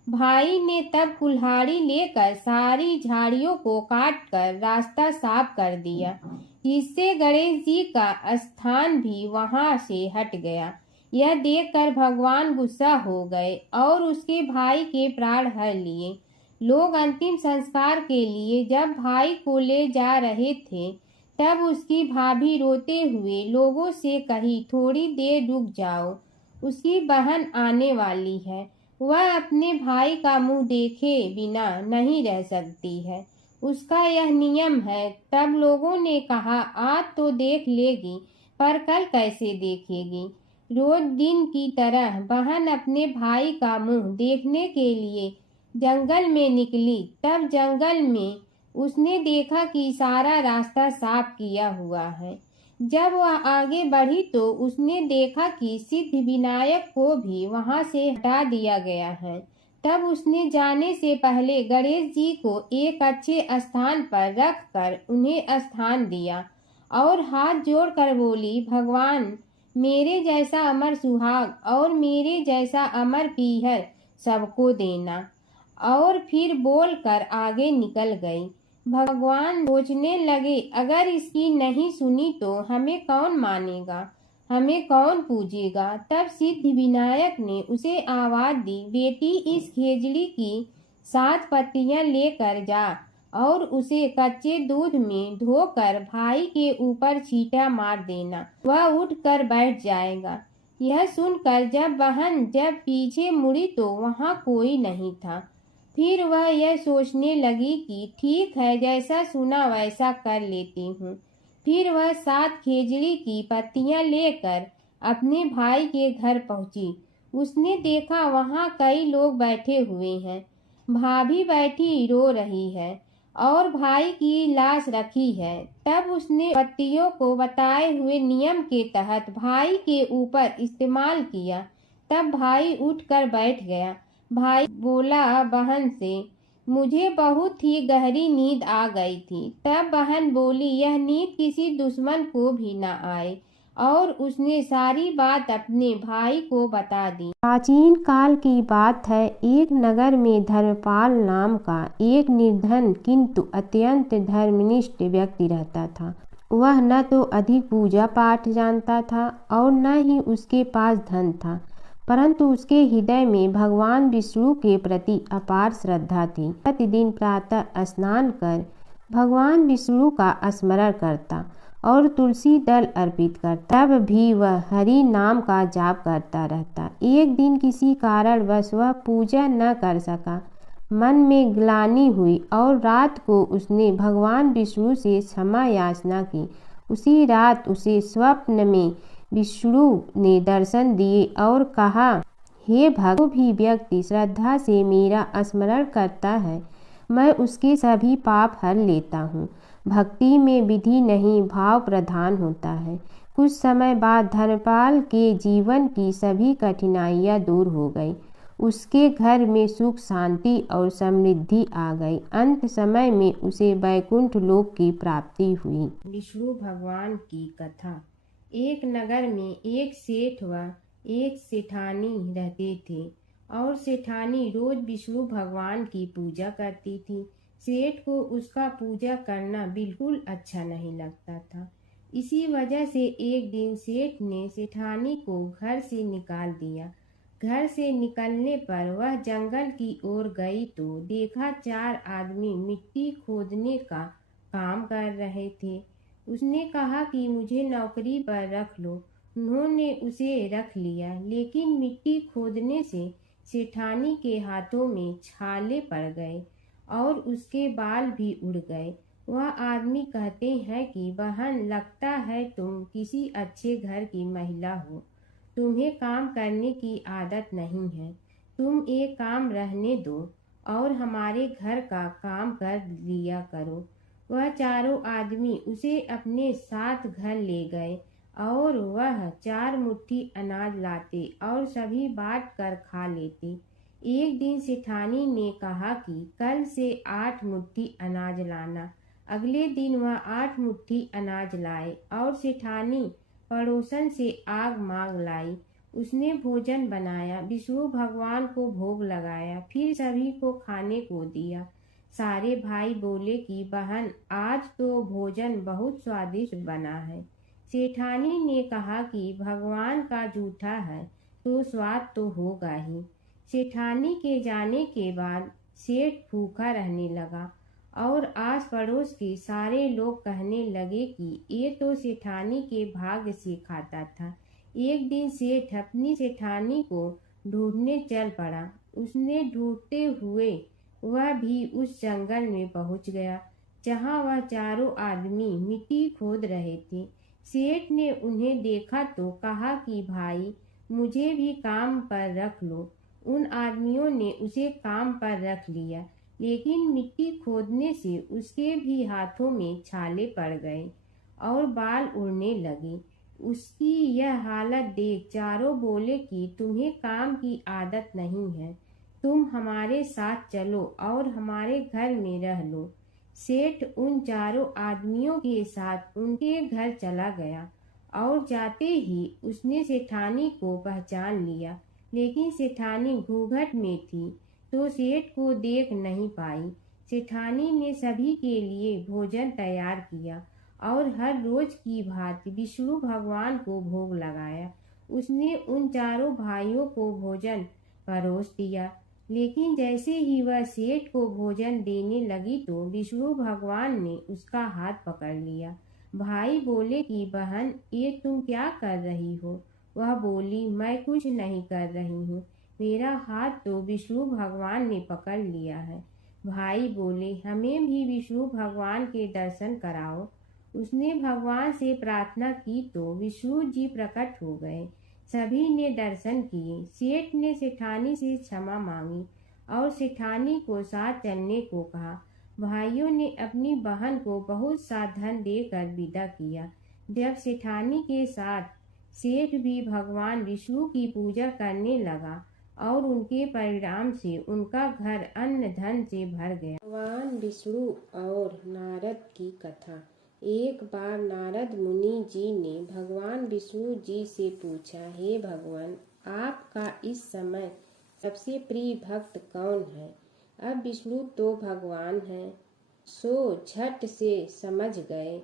भाई ने तब कुल्हाड़ी लेकर सारी झाड़ियों को काटकर रास्ता साफ कर दिया, जिससे गणेश जी का स्थान भी वहां से हट गया। यह देखकर भगवान गुस्सा हो गए और उसके भाई के प्राण हर लिए। लोग अंतिम संस्कार के लिए जब भाई को ले जा रहे थे तब उसकी भाभी रोते हुए लोगों से कही, थोड़ी देर रुक जाओ, उसकी बहन आने वाली है। वह अपने भाई का मुंह देखे बिना नहीं रह सकती है, उसका यह नियम है। तब लोगों ने कहा, आज तो देख लेगी पर कल कैसे देखेगी। रोज दिन की तरह बहन अपने भाई का मुंह देखने के लिए जंगल में निकली। तब जंगल में उसने देखा कि सारा रास्ता साफ किया हुआ है, जब वह आगे बढ़ी तो उसने देखा कि सिद्धिविनायक को भी वहां से हटा दिया गया है। तब उसने जाने से पहले गणेश जी को एक अच्छे स्थान पर रखकर उन्हें स्थान दिया और हाथ जोड़कर बोली, भगवान, मेरे जैसा अमर सुहाग और मेरे जैसा अमर पीहर सबको देना। और फिर बोलकर आगे निकल गई। भगवान सोचने लगे, अगर इसकी नहीं सुनी तो हमें कौन मानेगा, हमें कौन पूजेगा। तब सिद्धिविनायक ने उसे आवाज दी, बेटी, इस खेजड़ी की 7 पत्तियां लेकर जा और उसे कच्चे दूध में धोकर भाई के ऊपर छींटा मार देना, वह उठकर बैठ जाएगा। यह सुनकर जब पीछे मुड़ी तो वहां कोई नहीं था। फिर वह यह सोचने लगी कि ठीक है, जैसा सुना वैसा कर लेती हूँ। फिर वह 7 खेजड़ी की पत्तियां लेकर अपने भाई के घर पहुंची। उसने देखा वहां कई लोग बैठे हुए हैं। भाभी बैठी रो रही है और भाई की लाश रखी है। तब उसने पत्तियों को बताए हुए नियम के तहत भाई के ऊपर इस्तेमाल किया। तब भाई उठकर बैठ गया। भाई बोला बहन से, मुझे बहुत ही गहरी नींद आ गई थी। तब बहन बोली, यह नींद किसी दुश्मन को भी न आए। और उसने सारी बात अपने भाई को बता दी। प्राचीन काल की बात है। एक नगर में धर्मपाल नाम का एक निर्धन किंतु अत्यंत धर्मनिष्ठ व्यक्ति रहता था। वह न तो अधिक पूजा पाठ जानता था और न ही उसके पास धन था, परंतु उसके हृदय में भगवान विष्णु के प्रति अपार श्रद्धा थी। प्रतिदिन प्रातः स्नान कर भगवान विष्णु का स्मरण करता और तुलसी दल अर्पित करता। तब भी वह हरि नाम का जाप करता रहता। एक दिन किसी कारणवश वह पूजा न कर सका। मन में ग्लानि हुई और रात को उसने भगवान विष्णु से क्षमा याचना की। उसी रात उसे स्वप्न में विष्णु ने दर्शन दिए और कहा, हे भक्त, जो भी व्यक्ति श्रद्धा से मेरा स्मरण करता है, मैं उसके सभी पाप हर लेता हूँ। भक्ति में विधि नहीं, भाव प्रधान होता है। कुछ समय बाद धर्मपाल के जीवन की सभी कठिनाइयाँ दूर हो गई। उसके घर में सुख, शांति और समृद्धि आ गई। अंत समय में उसे वैकुंठ लोक की प्राप्ति हुई। विष्णु भगवान की कथा। एक नगर में एक सेठ व एक सेठानी रहते थे और सेठानी रोज विष्णु भगवान की पूजा करती थी। सेठ को उसका पूजा करना बिल्कुल अच्छा नहीं लगता था। इसी वजह से एक दिन सेठ ने सेठानी को घर से निकाल दिया। घर से निकलने पर वह जंगल की ओर गई तो देखा 4 आदमी मिट्टी खोदने का काम कर रहे थे। उसने कहा कि मुझे नौकरी पर रख लो। उन्होंने उसे रख लिया, लेकिन मिट्टी खोदने से सेठानी के हाथों में छाले पड़ गए और उसके बाल भी उड़ गए। वह आदमी कहते हैं कि बहन, लगता है तुम किसी अच्छे घर की महिला हो। तुम्हें काम करने की आदत नहीं है। तुम एक काम रहने दो और हमारे घर का काम कर लिया करो। वह चारों आदमी उसे अपने साथ घर ले गए और वह 4 मुट्ठी अनाज लाते और सभी बांट कर खा लेते। एक दिन सेठानी ने कहा कि कल से 8 मुट्ठी अनाज लाना। अगले दिन वह 8 मुट्ठी अनाज लाए और सेठानी पड़ोसन से आग मांग लाई। उसने भोजन बनाया, विष्णु भगवान को भोग लगाया, फिर सभी को खाने को दिया। सारे भाई बोले कि बहन, आज तो भोजन बहुत स्वादिष्ट बना है। सेठानी ने कहा कि भगवान का जूठा है तो स्वाद तो होगा ही। सेठानी के जाने के बाद सेठ भूखा रहने लगा और आस पड़ोस के सारे लोग कहने लगे कि ये तो सेठानी के भाग्य से खाता था। एक दिन सेठ अपनी सेठानी को ढूंढने चल पड़ा। उसने ढूंढते हुए वह भी उस जंगल में पहुंच गया जहां वह चारों आदमी मिट्टी खोद रहे थे। सेठ ने उन्हें देखा तो कहा कि भाई, मुझे भी काम पर रख लो। उन आदमियों ने उसे काम पर रख लिया, लेकिन मिट्टी खोदने से उसके भी हाथों में छाले पड़ गए और बाल उड़ने लगे। उसकी यह हालत देख चारों बोले कि तुम्हें काम की आदत नहीं है, तुम हमारे साथ चलो और हमारे घर में रह लो। सेठ उन चारों आदमियों के साथ उनके घर चला गया और जाते ही उसने सेठानी को पहचान लिया, लेकिन सेठानी घूंघट में थी तो सेठ को देख नहीं पाई। सेठानी ने सभी के लिए भोजन तैयार किया और हर रोज की भांति विष्णु भगवान को भोग लगाया। उसने उन चारों भाइयों को भोजन परोस दिया, लेकिन जैसे ही वह सेठ को भोजन देने लगी तो विष्णु भगवान ने उसका हाथ पकड़ लिया। भाई बोले कि बहन, ये तुम क्या कर रही हो? वह बोली, मैं कुछ नहीं कर रही हूँ, मेरा हाथ तो विष्णु भगवान ने पकड़ लिया है। भाई बोले, हमें भी विष्णु भगवान के दर्शन कराओ। उसने भगवान से प्रार्थना की तो विष्णु जी प्रकट हो गए। सभी ने दर्शन किए। सेठ ने सेठानी से क्षमा मांगी और सेठानी को साथ चलने को कहा। भाइयों ने अपनी बहन को बहुत सा धन देकर विदा किया। जब सेठानी के साथ सेठ भी भगवान विष्णु की पूजा करने लगा और उनके परिणाम से उनका घर अन्न धन से भर गया। भगवान विष्णु और नारद की कथा। एक बार नारद मुनि जी ने भगवान विष्णु जी से पूछा, हे भगवान, आपका इस समय सबसे प्रिय भक्त कौन है? अब विष्णु तो भगवान हैं, सो झट से समझ गए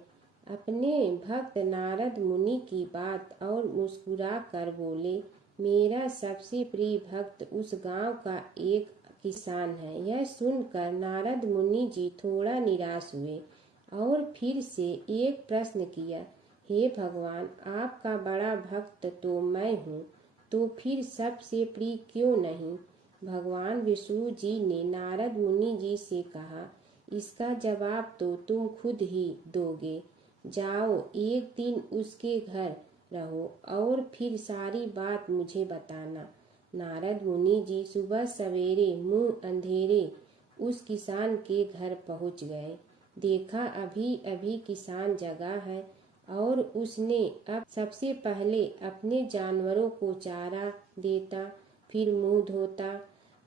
अपने भक्त नारद मुनि की बात और मुस्कुरा कर बोले, मेरा सबसे प्रिय भक्त उस गांव का एक किसान है। यह सुनकर नारद मुनि जी थोड़ा निराश हुए और फिर से एक प्रश्न किया, हे भगवान, आपका बड़ा भक्त तो मैं हूँ, तो फिर सबसे प्रिय क्यों नहीं? भगवान विष्णु जी ने नारद मुनि जी से कहा, इसका जवाब तो तुम खुद ही दोगे। जाओ, एक दिन उसके घर रहो और फिर सारी बात मुझे बताना। नारद मुनि जी सुबह सवेरे मुंह अंधेरे उस किसान के घर पहुंच गए। देखा अभी अभी किसान जगा है और उसने अब सबसे पहले अपने जानवरों को चारा देता, फिर मुंह धोता,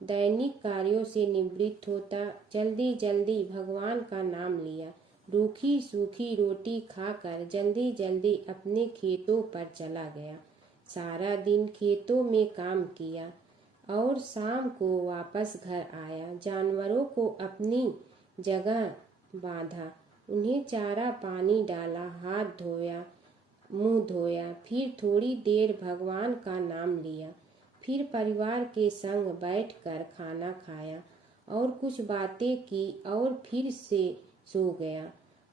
दैनिक कार्यों से निवृत्त होता, जल्दी जल्दी भगवान का नाम लिया, रूखी सूखी रोटी खाकर जल्दी जल्दी अपने खेतों पर चला गया। सारा दिन खेतों में काम किया और शाम को वापस घर आया। जानवरों को अपनी जगह बांधा, उन्हें चारा पानी डाला, हाथ धोया, मुंह धोया, फिर थोड़ी देर भगवान का नाम लिया, फिर परिवार के संग बैठकर खाना खाया और कुछ बातें की और फिर से सो गया।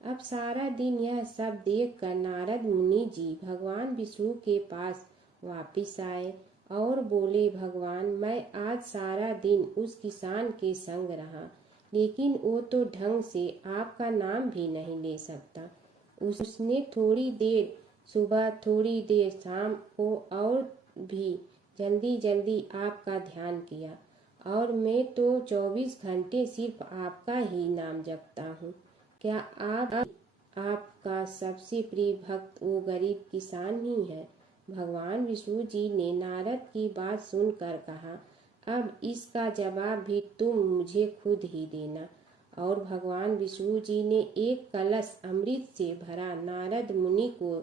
अब सारा दिन यह सब देखकर नारद मुनि जी भगवान विष्णु के पास वापिस आए और बोले, भगवान, मैं आज सारा दिन उस किसान के संग रहा, लेकिन वो तो ढंग से आपका नाम भी नहीं ले सकता। उसने थोड़ी देर सुबह, थोड़ी देर शाम को और भी जल्दी जल्दी आपका ध्यान किया, और मैं तो 24 घंटे सिर्फ आपका ही नाम जपता हूँ। क्या आपका सबसे प्रिय भक्त वो गरीब किसान ही है? भगवान विष्णु जी ने नारद की बात सुनकर कहा, अब इसका जवाब भी तुम मुझे खुद ही देना। और भगवान विष्णु जी ने एक कलश अमृत से भरा नारद मुनि को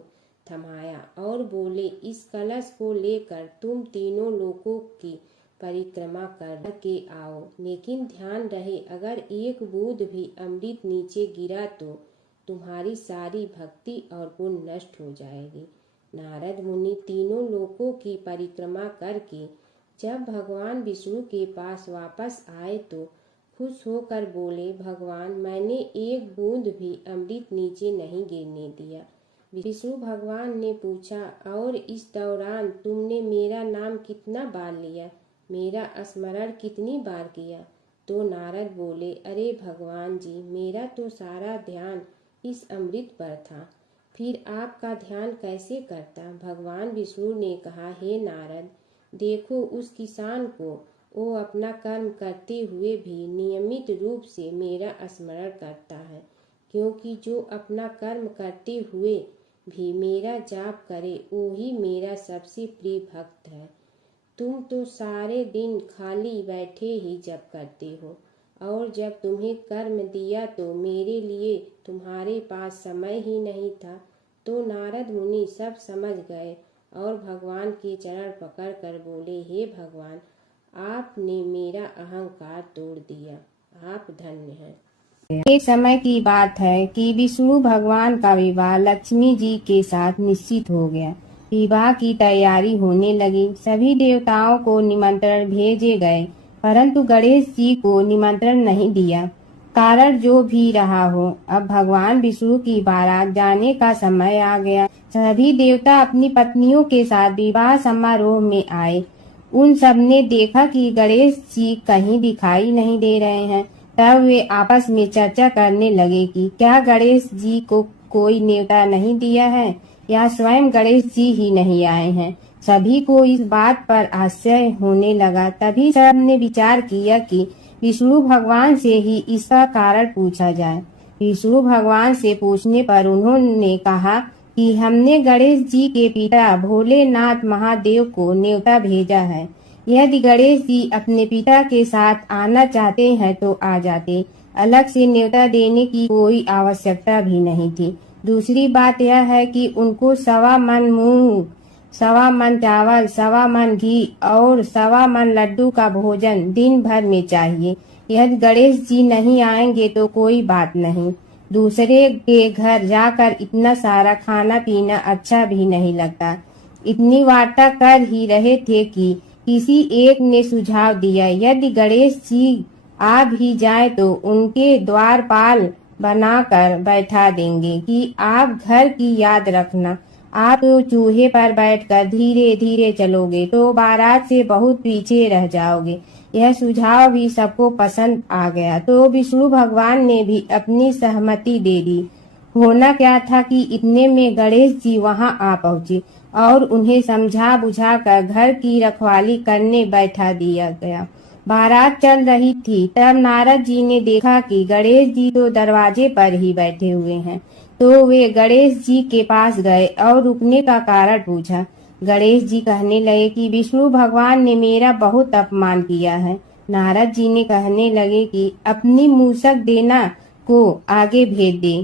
थमाया और बोले, इस कलश को लेकर तुम तीनों लोकों की परिक्रमा करके आओ, लेकिन ध्यान रहे अगर एक बूंद भी अमृत नीचे गिरा तो तुम्हारी सारी भक्ति और गुण नष्ट हो जाएगी। नारद मुनि तीनों लोकों की परिक्रमा करके जब भगवान विष्णु के पास वापस आए तो खुश होकर बोले, भगवान, मैंने एक बूंद भी अमृत नीचे नहीं गिरने दिया। विष्णु भगवान ने पूछा, और इस दौरान तुमने मेरा नाम कितना बार लिया, मेरा स्मरण कितनी बार किया? तो नारद बोले, अरे भगवान जी, मेरा तो सारा ध्यान इस अमृत पर था, फिर आपका ध्यान कैसे करता? भगवान विष्णु ने कहा, हे नारद, देखो उस किसान को, वो अपना कर्म करते हुए भी नियमित रूप से मेरा स्मरण करता है, क्योंकि जो अपना कर्म करते हुए भी मेरा जाप करे वही मेरा सबसे प्रिय भक्त है। तुम तो सारे दिन खाली बैठे ही जप करते हो, और जब तुम्हें कर्म दिया तो मेरे लिए तुम्हारे पास समय ही नहीं था। तो नारद मुनि सब समझ गए और भगवान के चरण पकड़ कर बोले, हे भगवान, आपने मेरा अहंकार तोड़ दिया, आप धन्य हैं। एक समय की बात है कि विष्णु भगवान का विवाह लक्ष्मी जी के साथ निश्चित हो गया। विवाह की तैयारी होने लगी। सभी देवताओं को निमंत्रण भेजे गए, परंतु गणेश जी को निमंत्रण नहीं दिया। कारण जो भी रहा हो, अब भगवान विष्णु की बारात जाने का समय आ गया। सभी देवता अपनी पत्नियों के साथ विवाह समारोह में आए। उन सब ने देखा कि गणेश जी कहीं दिखाई नहीं दे रहे हैं। तब वे आपस में चर्चा करने लगे कि क्या गणेश जी को कोई न्योता नहीं दिया है या स्वयं गणेश जी ही नहीं आए हैं। सभी को इस बात पर आश्चर्य होने लगा। तभी सब ने विचार किया कि विष्णु भगवान से ही इसका कारण पूछा जाए। विष्णु भगवान से पूछने पर उन्होंने कहा कि हमने गणेश जी के पिता भोलेनाथ महादेव को न्योता भेजा है। यदि गणेश जी अपने पिता के साथ आना चाहते हैं तो आ जाते, अलग से न्योता देने की कोई आवश्यकता भी नहीं थी। दूसरी बात यह है कि उनको 1.25 मन मूंग, 1.25 मन चावल, 1.25 मन घी और 1.25 मन लड्डू का भोजन दिन भर में चाहिए। यदि गणेश जी नहीं आएंगे तो कोई बात नहीं, दूसरे के घर जाकर इतना सारा खाना पीना अच्छा भी नहीं लगता। इतनी वार्ता कर ही रहे थे कि किसी एक ने सुझाव दिया, यदि गणेश जी आ भी जाए तो उनके द्वारपाल बनाकर बैठा देंगे कि आप घर की याद रखना। आप तो चूहे पर बैठकर धीरे धीरे चलोगे तो बारात से बहुत पीछे रह जाओगे। यह सुझाव भी सबको पसंद आ गया, तो विष्णु भगवान ने भी अपनी सहमति दे दी। होना क्या था कि इतने में गणेश जी वहां आ पहुंचे और उन्हें समझा बुझा कर घर की रखवाली करने बैठा दिया गया। बारात चल रही थी, तब नारद जी ने देखा कि गणेश जी तो दरवाजे पर ही बैठे हुए हैं। तो वे गणेश जी के पास गए और रुकने का कारण पूछा। गणेश जी कहने लगे कि विष्णु भगवान ने मेरा बहुत अपमान किया है। नारद जी ने कहने लगे कि अपनी मूसक देना को आगे भेज दे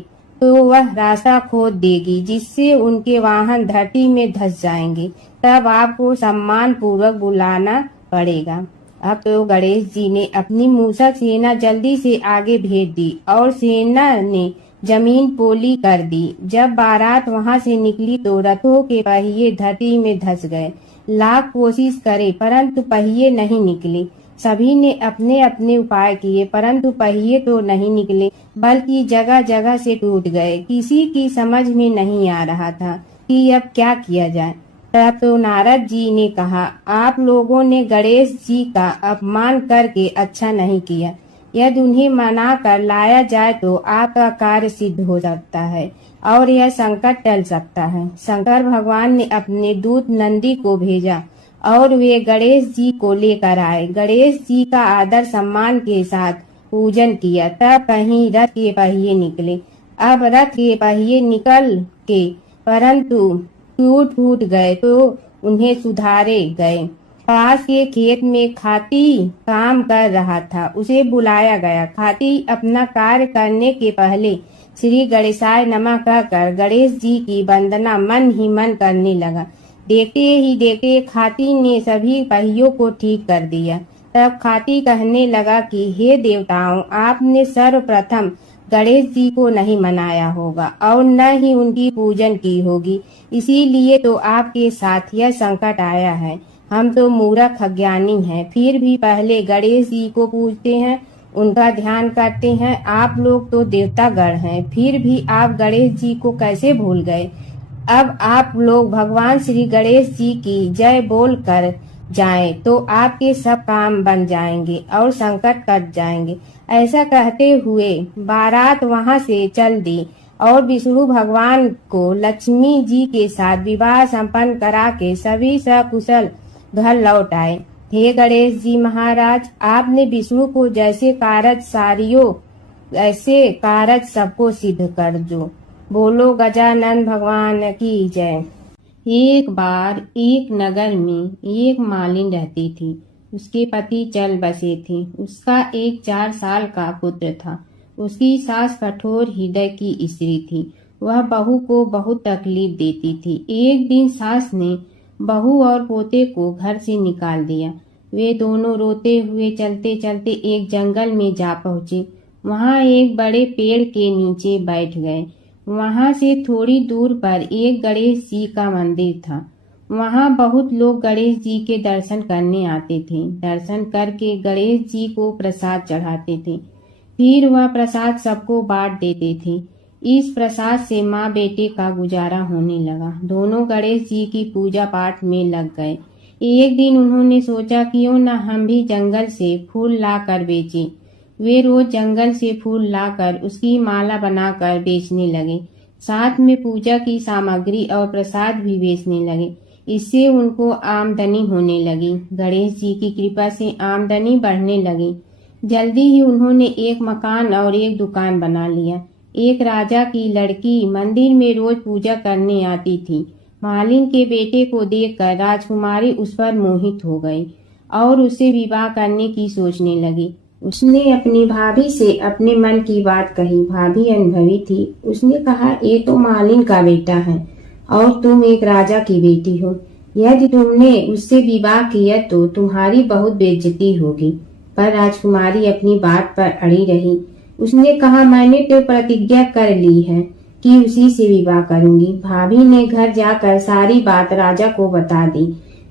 तो वह रास्ता खोद देगी, जिससे उनके वाहन धरती में धंस जाएंगे। तब आपको सम्मान पूर्वक बुलाना पड़ेगा। अब तो गणेश जी ने अपनी मूसक सेना जल्दी से आगे भेज दी और सेना ने जमीन पोली कर दी। जब बारात वहां से निकली तो रथों के पहिए धरती में धंस गए। लाख कोशिश करे परंतु पहिए नहीं निकले। सभी ने अपने अपने उपाय किए परंतु पहिए तो नहीं निकले, बल्कि जगह जगह से टूट गए। किसी की समझ में नहीं आ रहा था कि अब क्या किया जाए। तब तो नारद जी ने कहा, आप लोगों ने गणेश जी का अपमान करके अच्छा नहीं किया। यदि उन्हें मना कर लाया जाए तो आपका कार्य सिद्ध हो सकता है और यह संकट टल सकता है। शंकर भगवान ने अपने दूत नंदी को भेजा और वे गणेश जी को लेकर आए। गणेश जी का आदर सम्मान के साथ पूजन किया। तब कहीं रथ के पहिए निकले। अब रथ के पहिए निकल के परंतु टूट गए तो उन्हें सुधारे गए। पास के खेत में खाती काम कर रहा था, उसे बुलाया गया। खाती अपना कार्य करने के पहले श्री गणेशाय नमः कहकर गणेश जी की वंदना मन ही मन करने लगा। देखते ही देखते खाती ने सभी पहियों को ठीक कर दिया। तब खाती कहने लगा कि हे देवताओं, आपने सर्वप्रथम गणेश जी को नहीं मनाया होगा और न ही उनकी पूजन की होगी, इसीलिए तो आपके साथ यह संकट आया है। हम तो मूर्ख अज्ञानी हैं, फिर भी पहले गणेश जी को पूजते हैं, उनका ध्यान करते हैं। आप लोग तो देवतागण हैं, फिर भी आप गणेश जी को कैसे भूल गए। अब आप लोग भगवान श्री गणेश जी की जय बोल कर जाएं तो आपके सब काम बन जाएंगे और संकट कट जाएंगे। ऐसा कहते हुए बारात वहां से चल दी और विष्णु भगवान को लक्ष्मी जी के साथ विवाह संपन्न करा के सभी सकुशल घर लौट आए। हे गणेश जी महाराज, आपने विष्णु को जैसे कारज सारियों ऐसे कारज सबको सिद्ध कर जो। बोलो गजानन भगवान की जय। एक बार एक नगर में एक मालिन रहती थी। उसके पति चल बसे थे। उसका एक 4 साल का पुत्र था। उसकी सास कठोर हृदय की स्त्री थी। वह बहू को बहुत तकलीफ देती थी। एक दिन सास ने बहू और पोते को घर से निकाल दिया। वे दोनों रोते हुए चलते चलते एक जंगल में जा पहुंचे। वहां एक बड़े पेड़ के नीचे बैठ गए। वहां से थोड़ी दूर पर एक गणेश जी का मंदिर था। वहां बहुत लोग गणेश जी के दर्शन करने आते थे। दर्शन करके गणेश जी को प्रसाद चढ़ाते थे। फिर वह प्रसाद सबको बांट देते थे। इस प्रसाद से माँ बेटे का गुजारा होने लगा। दोनों गणेश जी की पूजा पाठ में लग गए। एक दिन उन्होंने सोचा क्यों न हम भी जंगल से फूल ला कर बेचें। वे रोज जंगल से फूल लाकर उसकी माला बनाकर बेचने लगे। साथ में पूजा की सामग्री और प्रसाद भी बेचने लगे। इससे उनको आमदनी होने लगी। गणेश जी की कृपा से आमदनी बढ़ने लगी। जल्दी ही उन्होंने एक मकान और एक दुकान बना लिया। एक राजा की लड़की मंदिर में रोज पूजा करने आती थी। मालिन के बेटे को देखकर राजकुमारी उस पर मोहित हो गई और उससे विवाह करने की सोचने लगी। उसने अपनी भाभी से अपने मन की बात कही। भाभी अनुभवी थी। उसने कहा, ये तो मालिन का बेटा है और तुम एक राजा की बेटी हो। यदि तुमने उससे विवाह किया तो तुम्हारी बहुत बेइज्जती होगी। पर राजकुमारी अपनी बात पर अड़ी रही। उसने कहा, मैंने तो प्रतिज्ञा कर ली है कि उसी से विवाह करूंगी। भाभी ने घर जाकर सारी बात राजा को बता दी।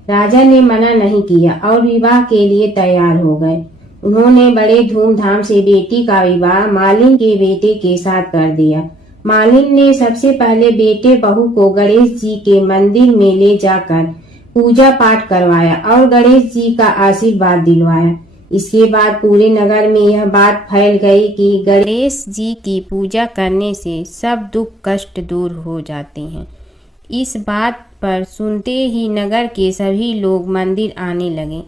राजा ने मना नहीं किया और विवाह के लिए तैयार हो गए। उन्होंने बड़े धूमधाम से बेटी का विवाह मालिन के बेटे के साथ कर दिया। मालिन ने सबसे पहले बेटे बहू को गणेश जी के मंदिर में ले जाकर पूजा पाठ करवाया और गणेश जी का आशीर्वाद दिलवाया। इसके बाद पूरे नगर में यह बात फैल गई कि गणेश जी की पूजा करने से सब दुख कष्ट दूर हो जाते हैं। इस बात पर सुनते ही नगर के सभी लोग मंदिर आने लगे।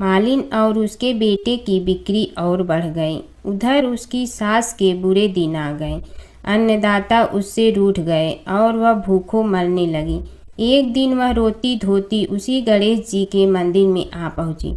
मालिन और उसके बेटे की बिक्री और बढ़ गई। उधर उसकी सास के बुरे दिन आ गए। अन्नदाता उससे रूठ गए और वह भूखों मरने लगी। एक दिन वह रोती धोती उसी गणेश जी के मंदिर में आ पहुंची।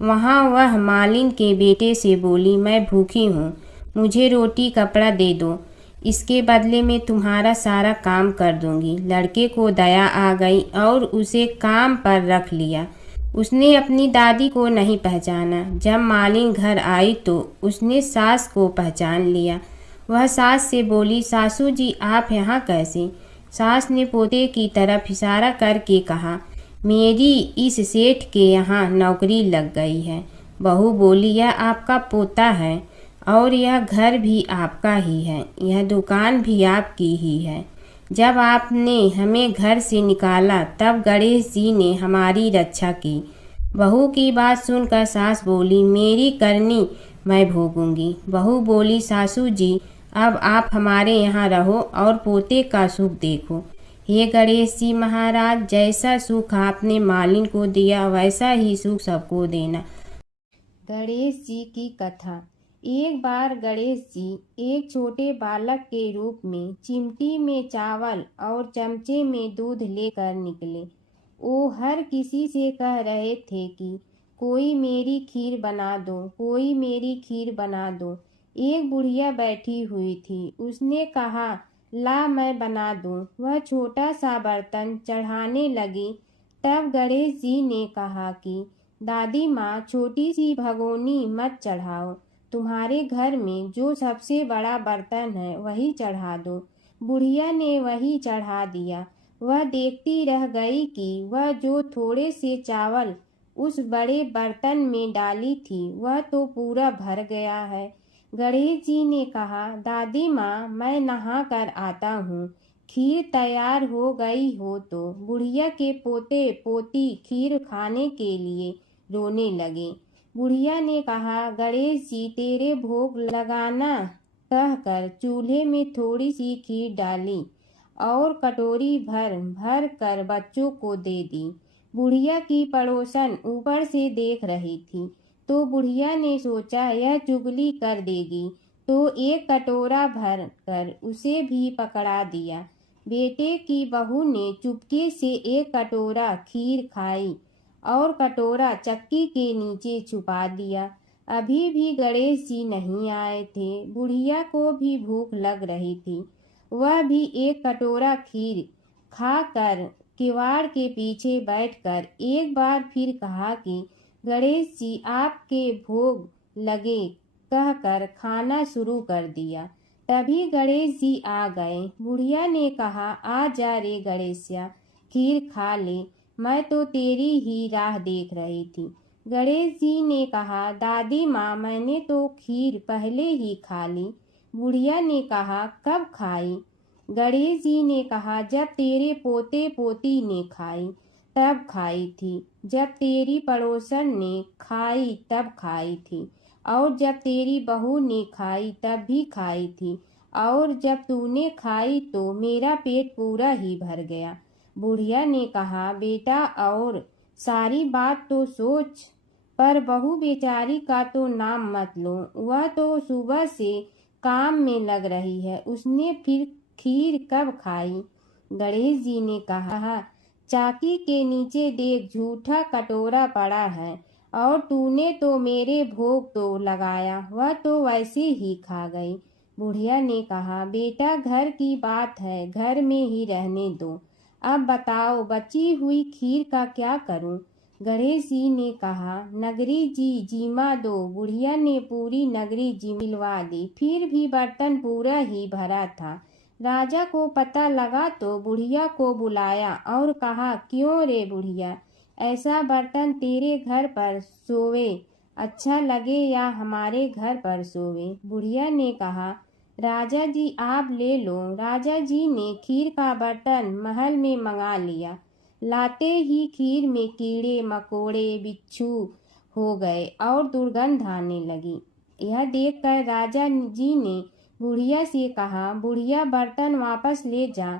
वहां वह मालिन के बेटे से बोली, मैं भूखी हूँ, मुझे रोटी कपड़ा दे दो, इसके बदले में तुम्हारा सारा काम कर दूंगी। लड़के को दया आ गई और उसे काम पर रख लिया। उसने अपनी दादी को नहीं पहचाना। जब मालिन घर आई तो उसने सास को पहचान लिया। वह सास से बोली, सासू जी आप यहाँ कैसे? सास ने पोते की तरफ इशारा करके कहा, मेरी इस सेठ के यहाँ नौकरी लग गई है। बहू बोली, यह आपका पोता है और यह घर भी आपका ही है, यह दुकान भी आपकी ही है। जब आपने हमें घर से निकाला तब गणेश जी ने हमारी रक्षा की। बहू की बात सुनकर सास बोली, मेरी करनी मैं भोगूंगी। बहू बोली, सासू जी अब आप हमारे यहाँ रहो और पोते का सुख देखो। हे गणेश जी महाराज, जैसा सुख आपने मालिन को दिया वैसा ही सुख सबको देना। गणेश जी की कथा। एक बार गणेश जी एक छोटे बालक के रूप में चिमटी में चावल और चमचे में दूध लेकर निकले। वो हर किसी से कह रहे थे कि कोई मेरी खीर बना दो, कोई मेरी खीर बना दो। एक बुढ़िया बैठी हुई थी। उसने कहा, ला मैं बना दूं। वह छोटा सा बर्तन चढ़ाने लगी। तब गणेश जी ने कहा कि दादी माँ, छोटी सी भगोनी मत चढ़ाओ, तुम्हारे घर में जो सबसे बड़ा बर्तन है वही चढ़ा दो। बुढ़िया ने वही चढ़ा दिया। वह देखती रह गई कि वह जो थोड़े से चावल उस बड़े बर्तन में डाली थी वह तो पूरा भर गया है। गणेश जी ने कहा, दादी माँ मैं नहा कर आता हूँ, खीर तैयार हो गई हो तो। बुढ़िया के पोते पोती खीर खाने के लिए रोने लगे। बुढ़िया ने कहा, गणेश जी तेरे भोग लगाना कहकर चूल्हे में थोड़ी सी खीर डाली और कटोरी भर भर कर बच्चों को दे दी। बुढ़िया की पड़ोसन ऊपर से देख रही थी तो बुढ़िया ने सोचा यह चुगली कर देगी तो एक कटोरा भर कर उसे भी पकड़ा दिया। बेटे की बहू ने चुपके से एक कटोरा खीर खाई और कटोरा चक्की के नीचे छुपा दिया। अभी भी गणेश जी नहीं आए थे। बुढ़िया को भी भूख लग रही थी। वह भी एक कटोरा खीर खाकर किवाड़ के पीछे बैठकर एक बार फिर कहा कि गणेश जी आपके भोग लगे कहकर खाना शुरू कर दिया। तभी गणेश जी आ गए। बुढ़िया ने कहा, आ जा रे गणेशिया, खीर खा ले, मैं तो तेरी ही राह देख रही थी। गणेश जी ने कहा, दादी माँ, मैंने तो खीर पहले ही खा ली। बुढ़िया ने कहा, कब खाई? गणेश जी ने कहा, जब तेरे पोते पोती ने खाई तब खाई थी, जब तेरी पड़ोसन ने खाई तब खाई थी, और जब तेरी बहू ने खाई तब भी खाई थी, और जब तूने खाई तो मेरा पेट पूरा ही भर गया। बुढ़िया ने कहा, बेटा और सारी बात तो सोच, पर बहू बेचारी का तो नाम मत लो। वह तो सुबह से काम में लग रही है, उसने फिर खीर कब खाई? गणेश जी ने कहा, चाकी के नीचे देख, झूठा कटोरा पड़ा है, और तूने तो मेरे भोग तो लगाया, वह तो वैसे ही खा गई। बुढ़िया ने कहा, बेटा घर की बात है, घर में ही रहने दो। अब बताओ बची हुई खीर का क्या करूं? गणेश जी ने कहा, नगरी जी जिमा दो। बुढ़िया ने पूरी नगरी जिलवा दी, फिर भी बर्तन पूरा ही भरा था। राजा को पता लगा तो बुढ़िया को बुलाया और कहा, क्यों रे बुढ़िया, ऐसा बर्तन तेरे घर पर सोवे अच्छा लगे या हमारे घर पर सोवे? बुढ़िया ने कहा, राजा जी आप ले लो। राजा जी ने खीर का बर्तन महल में मंगा लिया। लाते ही खीर में कीड़े मकोड़े बिच्छू हो गए और दुर्गंध आने लगी। यह देखकर राजा जी ने बुढ़िया से कहा, बुढ़िया बर्तन वापस ले जा,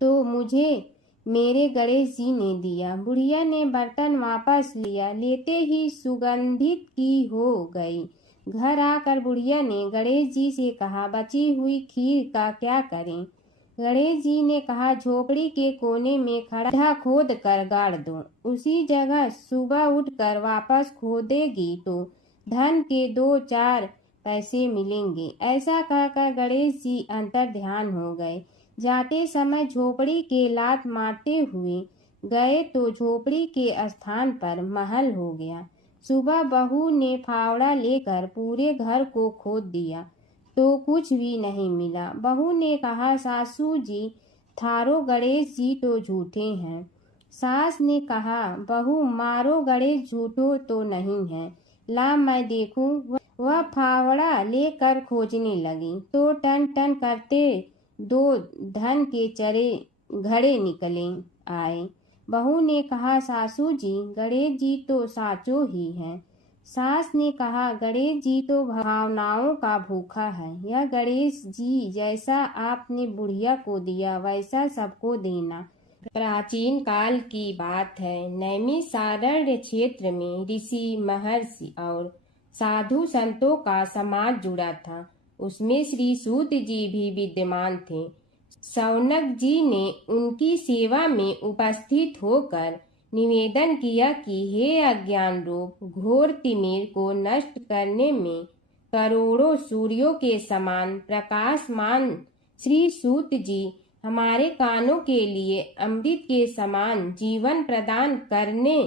तो मुझे मेरे गणेश जी ने दिया। बुढ़िया ने बर्तन वापस लिया, लेते ही सुगंधित की हो गई। घर आकर बुढ़िया ने गणेश जी से कहा, बची हुई खीर का क्या करें? गणेश जी ने कहा, झोपड़ी के कोने में खड्डा खोद कर गाड़ दो, उसी जगह सुबह उठकर वापस खोदेगी तो धन के 2-4 पैसे मिलेंगे। ऐसा कहकर गणेश जी अंतर ध्यान हो गए। जाते समय झोपड़ी के लात मारते हुए गए तो झोपड़ी के स्थान पर महल हो गया। सुबह बहू ने फावड़ा लेकर पूरे घर को खोद दिया तो कुछ भी नहीं मिला। बहू ने कहा, सासू जी, थारो गणेश जी तो झूठे हैं। सास ने कहा, बहू मारो गणेश झूठो तो नहीं है, ला मैं देखूं। वह फावड़ा लेकर खोजने लगी तो टन टन करते 2 धन के घड़े निकले आए। बहू ने कहा, सासू जी, गणेश जी तो साचो ही हैं। सास ने कहा, गणेश जी तो भावनाओं का भूखा है। यह गणेश जी जैसा आपने बुढ़िया को दिया वैसा सबको देना। प्राचीन काल की बात है। नैमिषारण्य क्षेत्र में ऋषि महर्षि और साधु संतों का समाज जुड़ा था। उसमें श्री सूत जी भी विद्यमान थे। शौनक जी ने उनकी सेवा में उपस्थित होकर निवेदन किया कि हे अज्ञान रूप घोर तिमिर को नष्ट करने में करोड़ों सूर्यों के समान प्रकाशमान श्री सूत जी हमारे कानों के लिए अमृत के समान जीवन प्रदान करने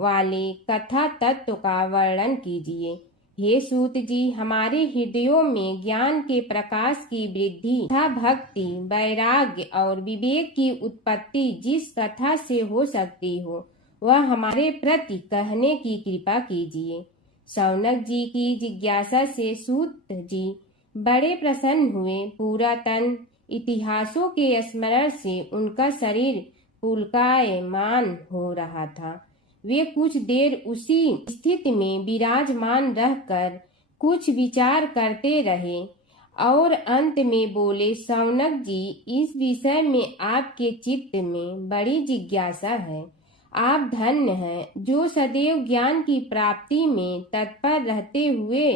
वाले कथा तत्व का वर्णन कीजिए। हे सूत जी, हमारे हृदयों में ज्ञान के प्रकाश की वृद्धि तथा भक्ति, वैराग्य और विवेक की उत्पत्ति जिस कथा से हो सकती हो वह हमारे प्रति कहने की कृपा कीजिए। शौनक जी की जिज्ञासा से सूत जी बड़े प्रसन्न हुए। पुरातन इतिहासों के स्मरण से उनका शरीर पुलकायमान हो रहा था। वे कुछ देर उसी स्थिति में विराजमान रहकर कुछ विचार करते रहे और अंत में बोले, शौनक जी, इस विषय में आपके चित्त में बड़ी जिज्ञासा है। आप धन्य हैं जो सदैव ज्ञान की प्राप्ति में तत्पर रहते हुए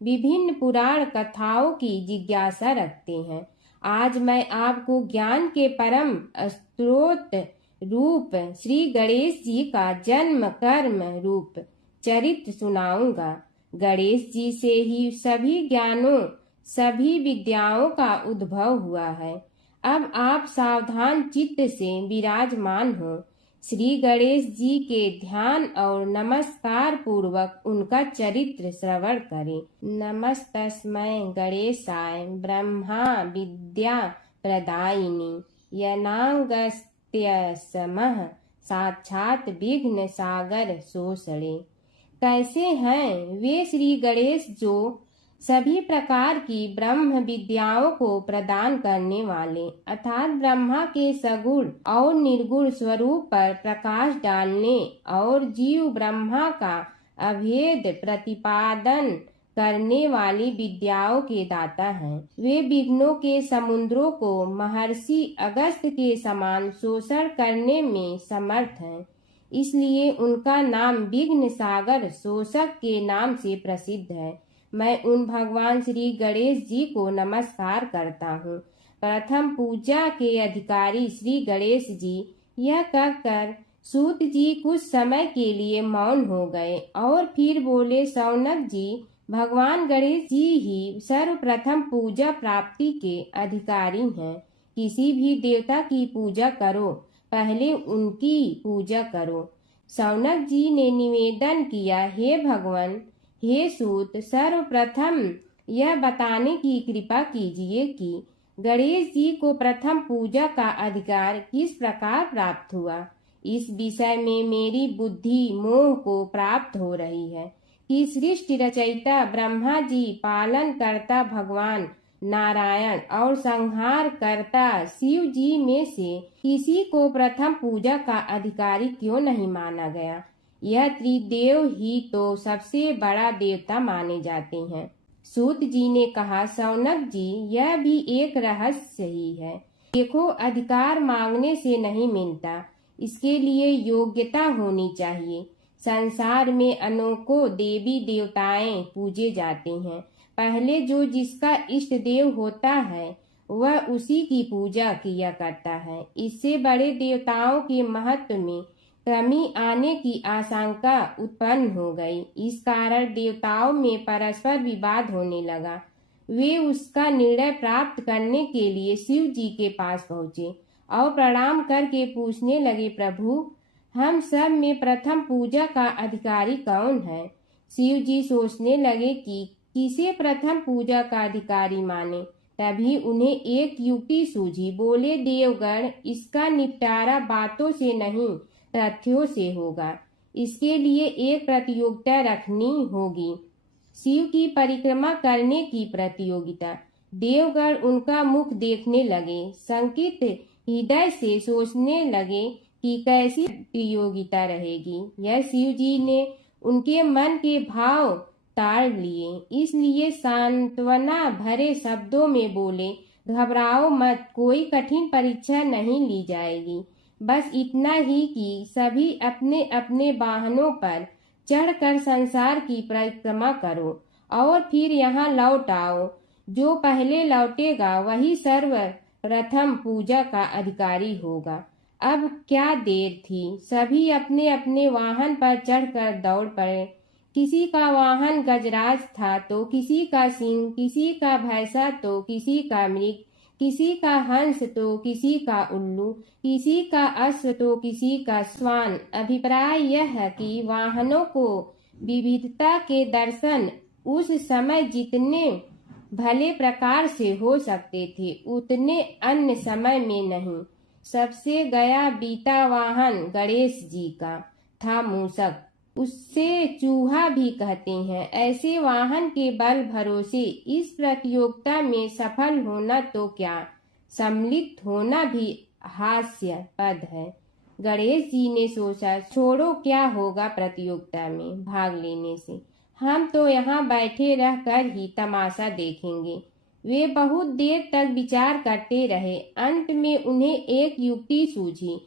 विभिन्न पुराण कथाओं की जिज्ञासा रखते हैं। आज मैं आपको ज्ञान के परम स्रोत रूप श्री गणेश जी का जन्म कर्म रूप चरित्र सुनाऊंगा। गणेश जी से ही सभी ज्ञानों सभी विद्याओं का उद्भव हुआ है। अब आप सावधान चित्त से विराजमान हो। श्री गणेश जी के ध्यान और नमस्कार पूर्वक उनका चरित्र श्रवण करें। नमस्तस्मै गणेशाय ब्रह्मा विद्या प्रदायिनी यनागस्त्यसमः साक्षात विघ्न सागर सोसड़े। कैसे हैं वे श्री गणेश जो सभी प्रकार की ब्रह्म विद्याओं को प्रदान करने वाले अर्थात ब्रह्मा के सगुण और निर्गुण स्वरूप पर प्रकाश डालने और जीव ब्रह्मा का अभेद प्रतिपादन करने वाली विद्याओं के दाता हैं। वे विघ्नों के समुद्रों को महर्षि अगस्त के समान शोषण करने में समर्थ हैं। इसलिए उनका नाम विघ्न सागर शोषक के नाम से प्रसिद्ध है। मैं उन भगवान श्री गणेश जी को नमस्कार करता हूँ। प्रथम पूजा के अधिकारी श्री गणेश जी यह कहकर सूत जी कुछ समय के लिए मौन हो गए और फिर बोले, शौनक जी, भगवान गणेश जी ही सर्वप्रथम पूजा प्राप्ति के अधिकारी हैं। किसी भी देवता की पूजा करो, पहले उनकी पूजा करो। शौनक जी ने निवेदन किया, हे भगवान, हे सूत, सर्वप्रथम यह बताने की कृपा कीजिए कि गणेश जी को प्रथम पूजा का अधिकार किस प्रकार प्राप्त हुआ। इस विषय में मेरी बुद्धि मोह को प्राप्त हो रही है कि सृष्टि रचयिता ब्रह्मा जी, पालन करता भगवान नारायण और संहार करता शिव जी में से किसी को प्रथम पूजा का अधिकारी क्यों नहीं माना गया। यह त्रिदेव ही तो सबसे बड़ा देवता माने जाते हैं। सूत जी ने कहा, शौनक जी, यह भी एक रहस्य ही है। देखो, अधिकार मांगने से नहीं मिलता, इसके लिए योग्यता होनी चाहिए। संसार में अनेकों देवी देवताएं पूजे जाते हैं। पहले जो जिसका इष्ट देव होता है वह उसी की पूजा किया करता है। इससे बड़े देवताओं के महत्व में कमी आने की आशंका उत्पन्न हो गई। इस कारण देवताओं में परस्पर विवाद होने लगा। वे उसका निर्णय प्राप्त करने के लिए शिव जी के पास पहुँचे और प्रणाम करके पूछने लगे, प्रभु, हम सब में प्रथम पूजा का अधिकारी कौन है। शिव जी सोचने लगे कि किसे प्रथम पूजा का अधिकारी माने। तभी उन्हें एक युक्ति सूझी। बोले, देवगण, इसका निपटारा बातों से नहीं तथ्यों से होगा। इसके लिए एक प्रतियोगिता रखनी होगी, शिव की परिक्रमा करने की प्रतियोगिता। देवगण उनका मुख देखने लगे, शंकित हृदय से सोचने लगे कि कैसी प्रतियोगिता रहेगी। यह शिव जी ने उनके मन के भाव ताड़ लिए, इसलिए सांत्वना भरे शब्दों में बोले, घबराओ मत, कोई कठिन परीक्षा नहीं ली जाएगी। बस इतना ही कि सभी अपने अपने वाहनों पर चढ़कर संसार की परिक्रमा करो और फिर यहाँ लौट आओ। जो पहले लौटेगा वही सर्वप्रथम पूजा का अधिकारी होगा। अब क्या देर थी, सभी अपने अपने वाहन पर चढ़कर दौड़ पड़े। किसी का वाहन गजराज था तो किसी का सिंह, किसी का भैंसा तो किसी का मृग, किसी का हंस तो किसी का उल्लू, किसी का अश्व तो किसी का श्वान। अभिप्राय यह है कि वाहनों को विविधता के दर्शन उस समय जितने भले प्रकार से हो सकते थे उतने अन्य समय में नहीं। सबसे गया बीता वाहन गणेश जी का था मूषक, उससे चूहा भी कहते हैं। ऐसे वाहन के बल भरोसे इस प्रतियोगिता में सफल होना तो क्या, सम्मिलित होना भी हास्यास्पद है। गणेश जी ने सोचा, छोड़ो, क्या होगा प्रतियोगिता में भाग लेने से, हम तो यहाँ बैठे रहकर ही तमाशा देखेंगे। वे बहुत देर तक विचार करते रहे। अंत में उन्हें एक युक्ति सूझी।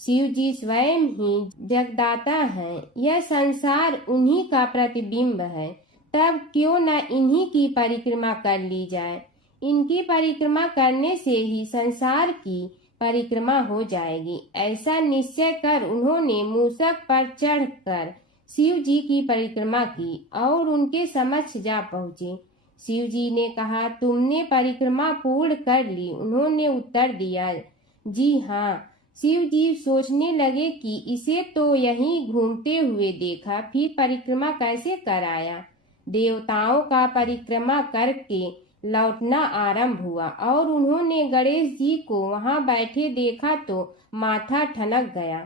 शिव जी स्वयं ही जगदाता हैं, यह संसार उन्हीं का प्रतिबिंब है, तब क्यों न इन्हीं की परिक्रमा कर ली जाए। इनकी परिक्रमा करने से ही संसार की परिक्रमा हो जाएगी। ऐसा निश्चय कर उन्होंने मूषक पर चढ़कर शिव जी की परिक्रमा की और उनके समक्ष जा पहुँचे। शिव जी ने कहा, तुमने परिक्रमा पूर्ण कर ली। उन्होंने उत्तर दिया, जी हाँ। शिव जी सोचने लगे कि इसे तो यहीं घूमते हुए देखा, फिर परिक्रमा कैसे कराया। देवताओं का परिक्रमा करके लौटना आरंभ हुआ और उन्होंने गणेश जी को वहां बैठे देखा तो माथा ठनक गया।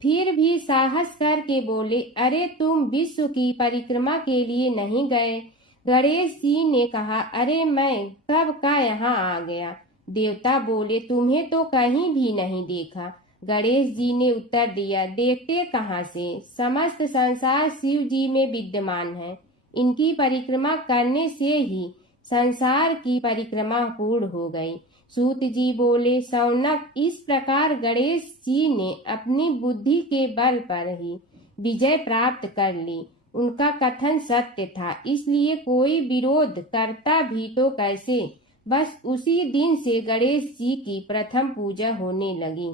फिर भी साहस करके बोले, अरे तुम विश्व की परिक्रमा के लिए नहीं गए। गणेश जी ने कहा, अरे मैं कब का यहाँ आ गया। देवता बोले, तुम्हें तो कहीं भी नहीं देखा। गणेश जी ने उत्तर दिया, देखते कहाँ से, समस्त संसार शिव जी में विद्यमान है। इनकी परिक्रमा करने से ही संसार की परिक्रमा पूर्ण हो गई। सूत जी बोले, शौनक, इस प्रकार गणेश जी ने अपनी बुद्धि के बल पर ही विजय प्राप्त कर ली। उनका कथन सत्य था, इसलिए कोई विरोध करता भी तो कैसे। बस उसी दिन से गणेश जी की प्रथम पूजा होने लगी।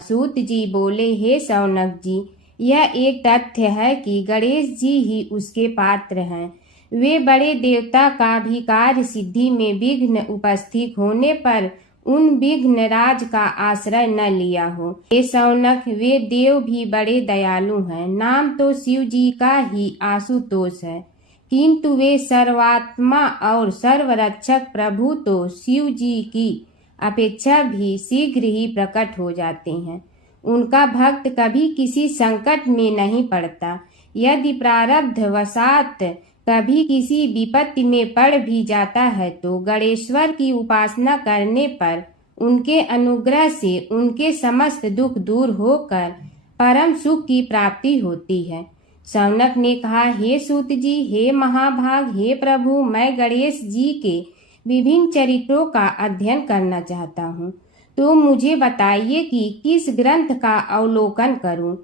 सूत जी बोले, हे शौनक जी, यह एक तथ्य है कि गणेश जी ही उसके पात्र हैं। वे बड़े देवता का भी कार्य सिद्धि में विघ्न उपस्थित होने पर उन विघ्न राज का आश्रय न लिया हो। हे शौनक, वे देव भी बड़े दयालु हैं। नाम तो शिव जी का ही आशुतोष है, किंतु वे सर्वात्मा और सर्वरक्षक प्रभु तो शिव जी की अपेक्षा भी शीघ्र ही प्रकट हो जाते हैं। उनका भक्त कभी किसी संकट में नहीं पड़ता। यदि प्रारब्ध वशात कभी किसी विपत्ति में पड़ भी जाता है तो गणेश्वर की उपासना करने पर उनके अनुग्रह से उनके समस्त दुख दूर होकर परम सुख की प्राप्ति होती है। शौनक ने कहा, हे सूत जी, हे महाभाग, हे प्रभु, मैं गणेश जी के विभिन्न चरित्रों का अध्ययन करना चाहता हूँ, तो मुझे बताइए कि किस ग्रंथ का अवलोकन करूँ।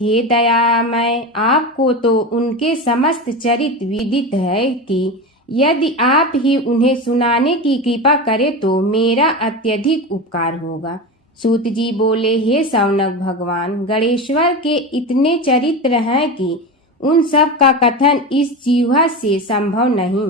हे दयामय, आपको तो उनके समस्त चरित्र विदित है कि यदि आप ही उन्हें सुनाने की कृपा करें तो मेरा अत्यधिक उपकार होगा। सूत जी बोले, हे शौनक भगवान, गणेश्वर के इतने चरित्र हैं कि उन सब का कथन इस जिह्वा से संभव नहीं,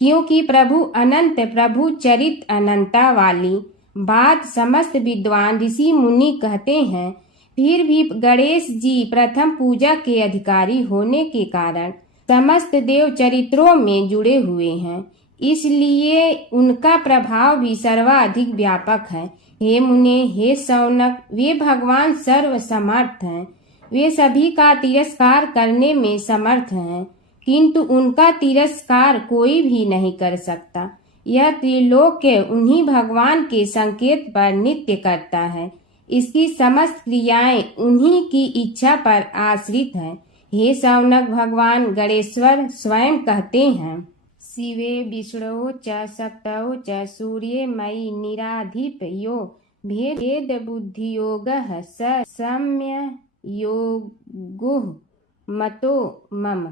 क्योंकि प्रभु अनंत, प्रभु चरित अनंता वाली बात समस्त विद्वान ऋषि मुनि कहते हैं। फिर भी गणेश जी प्रथम पूजा के अधिकारी होने के कारण समस्त देव चरित्रों में जुड़े हुए हैं, इसलिए उनका प्रभाव भी सर्वाधिक व्यापक है। हे मुने, हे शौनक, वे भगवान सर्व समर्थ हैं। वे सभी का तिरस्कार करने में समर्थ हैं, किंतु उनका तिरस्कार कोई भी नहीं कर सकता। यह त्रिलोक्य उन्हीं भगवान के संकेत पर नित्य करता है। इसकी समस्त क्रियाएं उन्हीं की इच्छा पर आश्रित हैं। हे शौनक भगवान गणेश्वर स्वयं कहते हैं, शिवे विष्णु च शक्तौ च सूर्ये मयि निराधिप यो भेद बुद्धि योगः स सम्य योगुः मतो मम।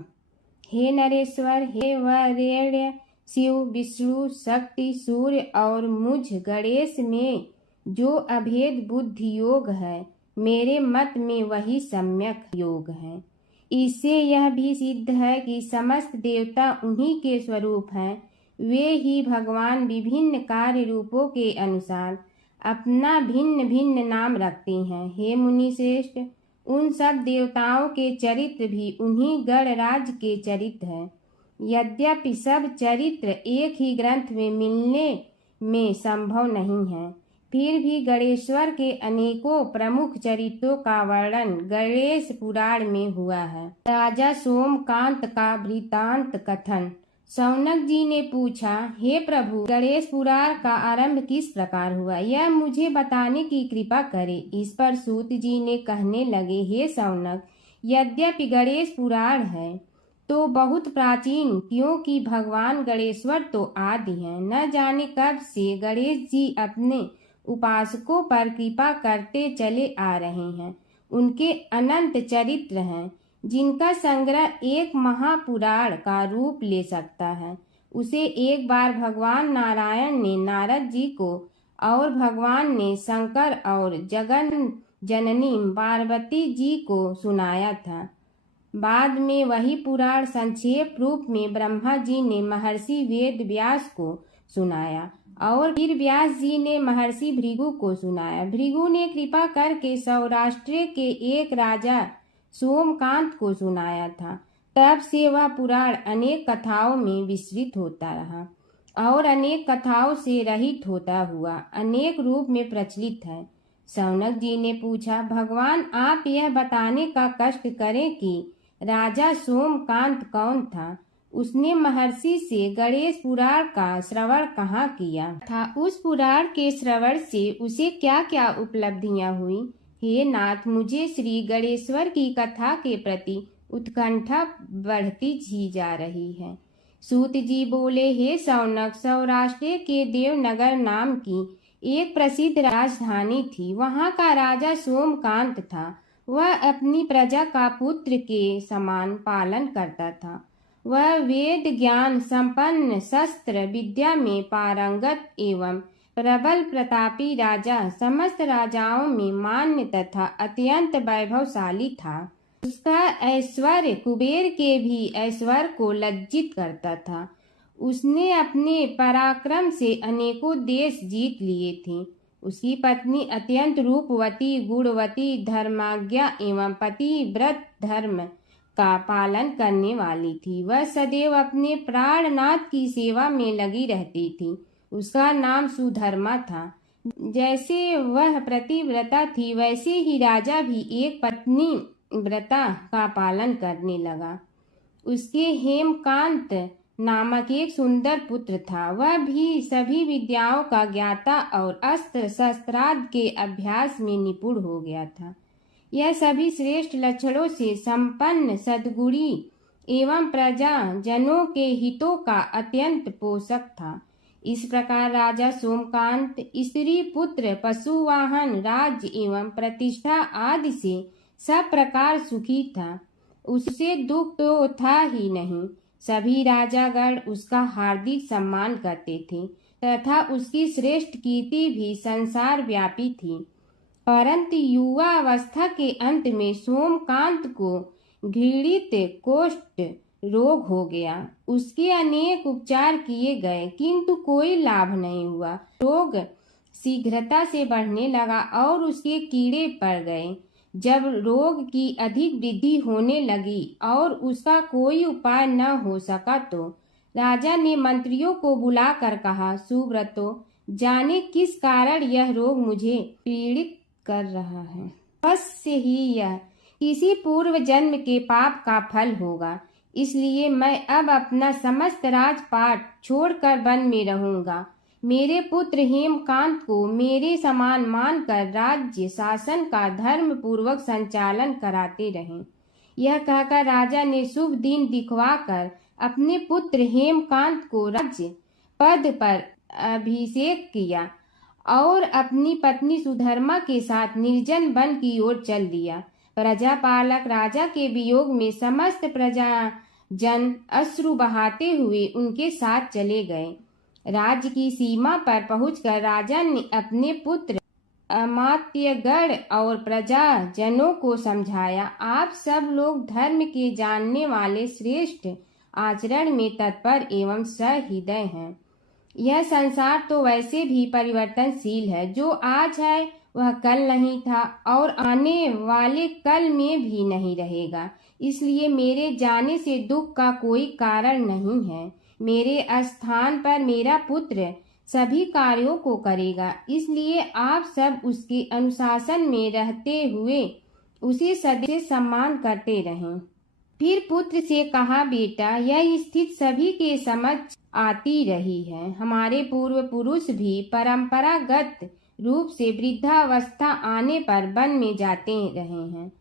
हे नरेश्वर, हे वरेण्य, शिव, विष्णु, शक्ति, सूर्य और मुझ गणेश में जो अभेद बुद्धि योग है, मेरे मत में वही सम्यक योग है। इससे यह भी सिद्ध है कि समस्त देवता उन्हीं के स्वरूप हैं। वे ही भगवान विभिन्न कार्य रूपों के अनुसार अपना भिन्न भिन्न नाम रखते हैं। हे मुनि श्रेष्ठ, उन सब देवताओं के चरित्र भी उन्हीं गणराज के चरित्र हैं। यद्यपि सब चरित्र एक ही ग्रंथ में मिलने में संभव नहीं है, फिर भी गणेश्वर के अनेकों प्रमुख चरित्रों का वर्णन गणेश पुराण में हुआ है। राजा सोमकांत का वृतांत कथन। शौनक जी ने पूछा, हे प्रभु, गणेश पुराण का आरंभ किस प्रकार हुआ, यह मुझे बताने की कृपा करें। इस पर सूत जी ने कहने लगे, हे शौनक, यद्यपि गणेश पुराण है तो बहुत प्राचीन, क्योंकि भगवान गणेश्वर तो आदि हैं। न जाने कब से गणेश जी अपने उपासकों पर कृपा करते चले आ रहे हैं। उनके अनंत चरित्र हैं। जिनका संग्रह एक महापुराण का रूप ले सकता है। उसे एक बार भगवान नारायण ने नारद जी को और भगवान ने शंकर और जगन जननी पार्वती जी को सुनाया था। बाद में वही पुराण संक्षेप रूप में ब्रह्मा जी ने महर्षि वेद व्यास को सुनाया और फिर व्यास जी ने महर्षि भृगु को सुनाया। भृगु ने कृपा करके सौराष्ट्र के एक राजा सोमकांत को सुनाया था। तब से वह पुराण अनेक कथाओं में विस्तृत होता रहा और अनेक कथाओं से रहित होता हुआ अनेक रूप में प्रचलित है। शौनक जी ने पूछा, भगवान आप यह बताने का कष्ट करें कि राजा सोमकांत कौन था। उसने महर्षि से गणेश पुराण का श्रवण कहाँ किया था। उस पुराण के श्रवण से उसे क्या क्या उपलब्धियां हुई। हे नाथ, मुझे श्री गणेश्वर की कथा के प्रति उत्कंठा बढ़ती ही जा रही है। सूत जी बोले, हे शौनक, सौराष्ट्र के देवनगर नाम की एक प्रसिद्ध राजधानी थी। वहाँ का राजा सोमकांत था। वह अपनी प्रजा का पुत्र के समान पालन करता था। वह वेद ज्ञान संपन्न, शस्त्र विद्या में पारंगत एवं प्रबल प्रतापी राजा, समस्त राजाओं में मान्य तथा अत्यंत वैभवशाली था। उसका ऐश्वर्य कुबेर के भी ऐश्वर्य को लज्जित करता था। उसने अपने पराक्रम से अनेकों देश जीत लिए थे। उसकी पत्नी अत्यंत रूपवती, गुणवती, धर्माज्ञा एवं पतिव्रत धर्म का पालन करने वाली थी। वह सदैव अपने प्राणनाथ की सेवा में लगी रहती थी। उसका नाम सुधर्मा था। जैसे वह पतिव्रता थी, वैसे ही राजा भी एक पत्नी व्रता का पालन करने लगा। उसके हेमकांत नामक एक सुंदर पुत्र था। वह भी सभी विद्याओं का ज्ञाता और अस्त्र शस्त्रादि के अभ्यास में निपुण हो गया था। यह सभी श्रेष्ठ लक्षणों से संपन्न, सद्गुणी एवं प्रजा जनों के हितों का अत्यंत पोषक था। इस प्रकार राजा सोमकांत स्त्री पुत्र, पशुवाहन, राज्य एवं प्रतिष्ठा आदि से सब प्रकार सुखी था। उससे दुख तो था ही नहीं। सभी राजागण उसका हार्दिक सम्मान करते थे तथा उसकी श्रेष्ठ कीर्ति भी संसार व्यापी थी। परंतु युवा अवस्था के अंत में सोमकांत को घृणित कोष्ठ रोग हो गया। उसके अनेक उपचार किए गए किंतु कोई लाभ नहीं हुआ। रोग शीघ्रता से बढ़ने लगा और उसके कीड़े पड़ गए। जब रोग की अधिक वृद्धि होने लगी और उसका कोई उपाय न हो सका तो राजा ने मंत्रियों को बुलाकर कहा, सुव्रतो, जाने किस कारण यह रोग मुझे पीड़ित कर रहा है। अवश्य ही यह किसी पूर्व जन्म के पाप का फल होगा। इसलिए मैं अब अपना समस्त राजपाट छोड़कर वन में रहूंगा। मेरे पुत्र हेमकांत को मेरे समान मानकर राज्य शासन का धर्म पूर्वक संचालन कराते रहें। यह कहकर राजा ने शुभ दिन दिखवाकर अपने पुत्र हेमकांत को राज्य पद पर अभिषेक किया और अपनी पत्नी सुधर्मा के साथ निर्जन वन की ओर चल दिया। प्रजापालक राजा के वियोग में समस्त प्रजा जन अश्रु बहाते हुए उनके साथ चले गए। राज्य की सीमा पर पहुंचकर राजा ने अपने पुत्र अमात्यगण और प्रजा जनों को समझाया, आप सब लोग धर्म के जानने वाले, श्रेष्ठ आचरण में तत्पर एवं सहृदय हैं। यह संसार तो वैसे भी परिवर्तनशील है। जो आज है वह कल नहीं था और आने वाले कल में भी नहीं रहेगा। इसलिए मेरे जाने से दुख का कोई कारण नहीं है। मेरे स्थान पर मेरा पुत्र सभी कार्यों को करेगा। इसलिए आप सब उसके अनुशासन में रहते हुए उसे सदैव सम्मान करते रहें। फिर पुत्र से कहा, बेटा, यह स्थिति सभी के समझ आती रही है। हमारे पूर्व पुरुष भी परंपरागत रूप से वृद्धावस्था आने पर वन में जाते रहे हैं।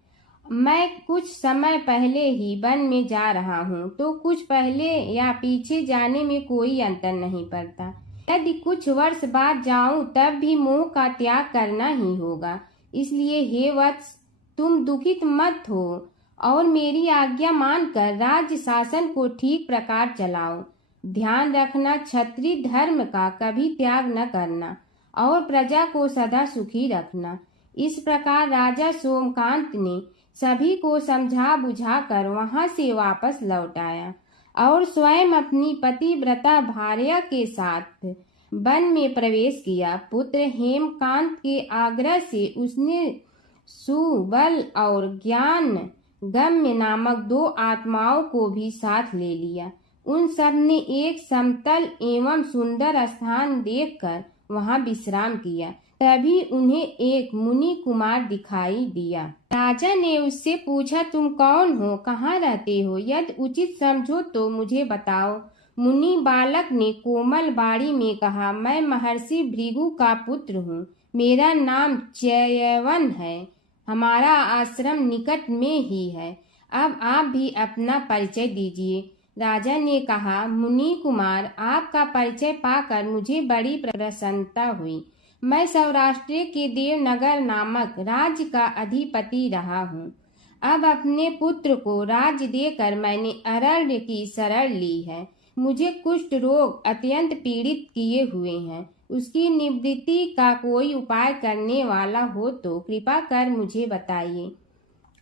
मैं कुछ समय पहले ही वन में जा रहा हूँ, तो कुछ पहले या पीछे जाने में कोई अंतर नहीं पड़ता। यदि कुछ वर्ष बाद जाऊं तब भी मोह का त्याग करना ही होगा। इसलिए हे वत्स, तुम दुखित मत हो और मेरी आज्ञा मानकर राज्य शासन को ठीक प्रकार चलाओ। ध्यान रखना, क्षत्रिय धर्म का कभी त्याग न करना और प्रजा को सदा सुखी रखना। इस प्रकार राजा सोमकांत ने सभी को समझा बुझा कर वहां से वापस लौट आया और स्वयं अपनी पतिव्रता भार्या के साथ वन में प्रवेश किया। पुत्र हेमकांत के आग्रह से उसने सुबल और ज्ञान गम्य नामक 2 आत्माओं को भी साथ ले लिया। उन सब ने एक समतल एवं सुंदर स्थान देखकर वहां विश्राम किया। तभी उन्हें एक मुनि कुमार दिखाई दिया। राजा ने उससे पूछा, तुम कौन हो, कहाँ रहते हो? यदि उचित समझो तो मुझे बताओ। मुनि बालक ने कोमल बाणी में कहा, मैं महर्षि भृगु का पुत्र हूँ। मेरा नाम च्यवन है। हमारा आश्रम निकट में ही है। अब आप भी अपना परिचय दीजिए। राजा ने कहा, मुनि कुमार, आपका परिचय पाकर मुझे बड़ी प्रसन्नता हुई। मैं सौराष्ट्र के देवनगर नामक राज्य का अधिपति रहा हूँ। अब अपने पुत्र को राज्य देकर मैंने अरण्य की शरण ली है। मुझे कुष्ठ रोग अत्यंत पीड़ित किए हुए हैं। उसकी निवृत्ति का कोई उपाय करने वाला हो तो कृपा कर मुझे बताइए।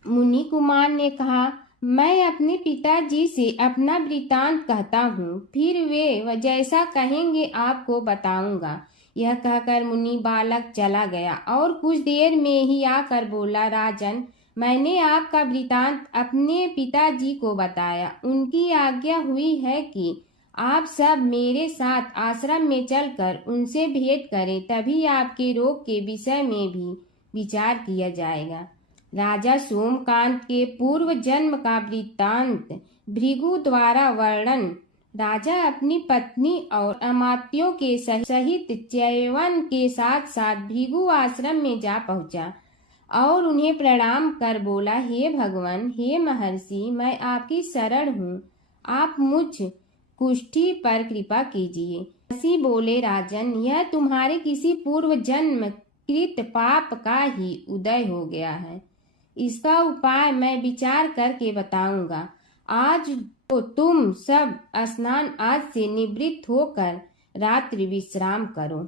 मुनि कुमार ने कहा, मैं अपने पिताजी से अपना वृतांत कहता हूँ, फिर वे जैसा कहेंगे आपको बताऊंगा। यह कहकर मुनि बालक चला गया और कुछ देर में ही आकर बोला, राजन, मैंने आपका वृतांत अपने पिताजी को बताया। उनकी आज्ञा हुई है कि आप सब मेरे साथ आश्रम में चलकर उनसे भेंट करें, तभी आपके रोग के विषय में भी विचार किया जाएगा। राजा सोमकांत के पूर्व जन्म का वृत्तांत भृगु द्वारा वर्णन। राजा अपनी पत्नी और अमात्यों के सहित च्यवन के साथ साथ भृगु आश्रम में जा पहुंचा और उन्हें प्रणाम कर बोला, हे भगवान, हे महर्षि, मैं आपकी शरण हूँ। आप मुझ कुष्ठी पर कृपा कीजिए। महर्षि बोले, राजन, यह तुम्हारे किसी पूर्व जन्म कृत पाप का ही उदय हो गया है। इसका उपाय मैं विचार करके बताऊंगा। आज तो तुम सब स्नान आज से निवृत्त होकर रात्रि विश्राम करो।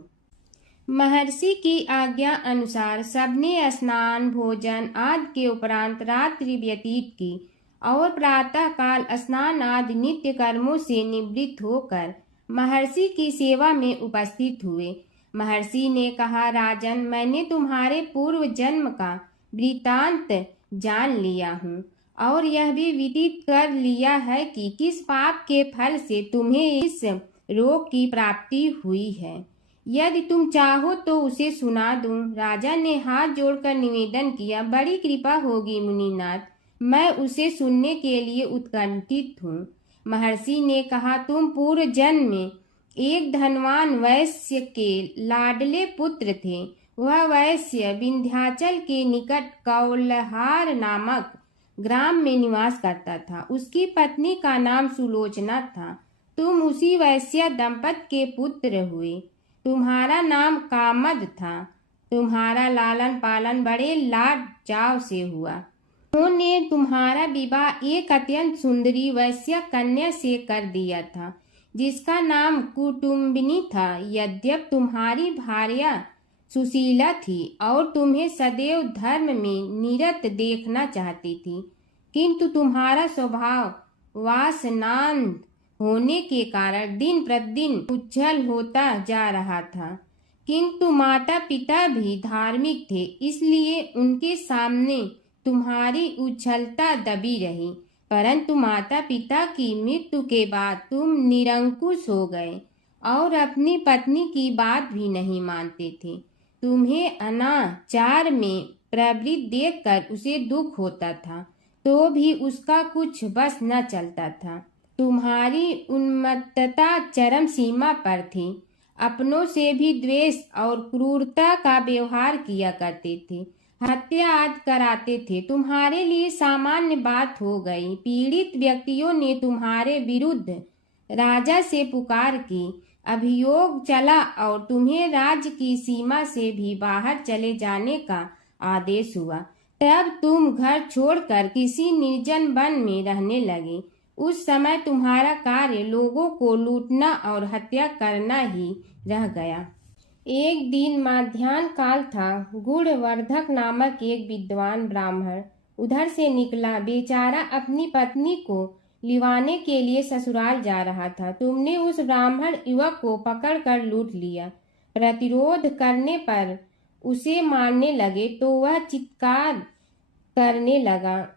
महर्षि की आज्ञा अनुसार सबने स्नान भोजन आदि के उपरांत रात्रि व्यतीत की और प्रातः काल स्नान आदि नित्य कर्मों से निवृत्त होकर महर्षि की सेवा में उपस्थित हुए। महर्षि ने कहा, राजन, मैंने तुम्हारे पूर्व जन्म का वृतांत जान लिया हूँ और यह भी विदित कर लिया है कि किस पाप के फल से तुम्हें इस रोग की प्राप्ति हुई है। यदि तुम चाहो तो उसे सुना दूं। राजा ने हाथ जोड़कर निवेदन किया, बड़ी कृपा होगी मुनिनाथ, मैं उसे सुनने के लिए उत्कंठित हूँ। महर्षि ने कहा, तुम पूर्व जन्म में एक धनवान वैश्य के लाडले पुत्र थे। वह वैश्य विंध्याचल के निकट कौलहार नामक ग्राम में निवास करता था। उसकी पत्नी का नाम सुलोचना था। तुम उसी वैश्य दंपत के पुत्र हुए। तुम्हारा नाम कामद था। तुम्हारा लालन पालन बड़े लाड चाव से हुआ। उन्होंने तुम्हारा विवाह एक अत्यंत सुंदरी वैश्य कन्या से कर दिया था, जिसका नाम कुटुम्बिनी था। यद्यप तुम्हारी भार्या सुशीला थी और तुम्हें सदैव धर्म में निरत देखना चाहती थी, किंतु तुम्हारा स्वभाव वासनांध होने के कारण दिन प्रतिदिन उज्जवल होता जा रहा था। किंतु माता पिता भी धार्मिक थे, इसलिए उनके सामने तुम्हारी उछलता दबी रही। परंतु माता पिता की मृत्यु के बाद तुम निरंकुश हो गए और अपनी पत्नी की बात भी नहीं मानते थे। तुम्हें अनाचार में प्रवृत्त देखकर उसे दुख होता था, तो भी उसका कुछ बस न चलता था। तुम्हारी उन्मत्तता चरम सीमा पर थी। अपनों से भी द्वेष और क्रूरता का व्यवहार किया करते थे। हत्या आदि कराते थे। तुम्हारे लिए सामान्य बात हो गई। पीड़ित व्यक्तियों ने तुम्हारे विरुद्ध राजा से पुकार की। अभियोग चला और तुम्हें राज्य की सीमा से भी बाहर चले जाने का आदेश हुआ। तब तुम घर छोड़कर किसी निर्जन वन में रहने लगे। उस समय तुम्हारा कार्य लोगों को लूटना और हत्या करना ही रह गया। एक दिन मध्याह्न काल था। गुणवर्धक नामक एक विद्वान ब्राह्मण उधर से निकला। बेचारा अपनी पत्नी को लिवाने के लिए ससुराल जा रहा था। तुमने उस ब्राह्मण युवक को पकड़कर लूट लिया। प्रतिरोध करने पर उसे मारने लगे तो वह चित्कार करने लगा,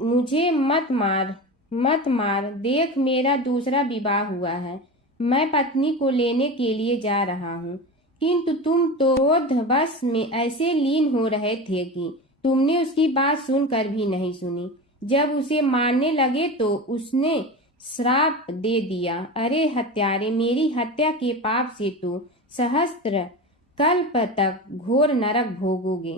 मुझे मत मार, मत मार, देख मेरा दूसरा विवाह हुआ है, मैं पत्नी को लेने के लिए जा रहा हूँ। किंतु तुम तो क्रोधवश में ऐसे लीन हो रहे थे कि तुमने उसकी बात सुनकर भी नहीं सुनी। जब उसे मारने लगे तो उसने श्राप दे दिया, अरे हत्यारे, मेरी हत्या के पाप से तो सहस्त्र कल्प तक घोर नरक भोगोगे।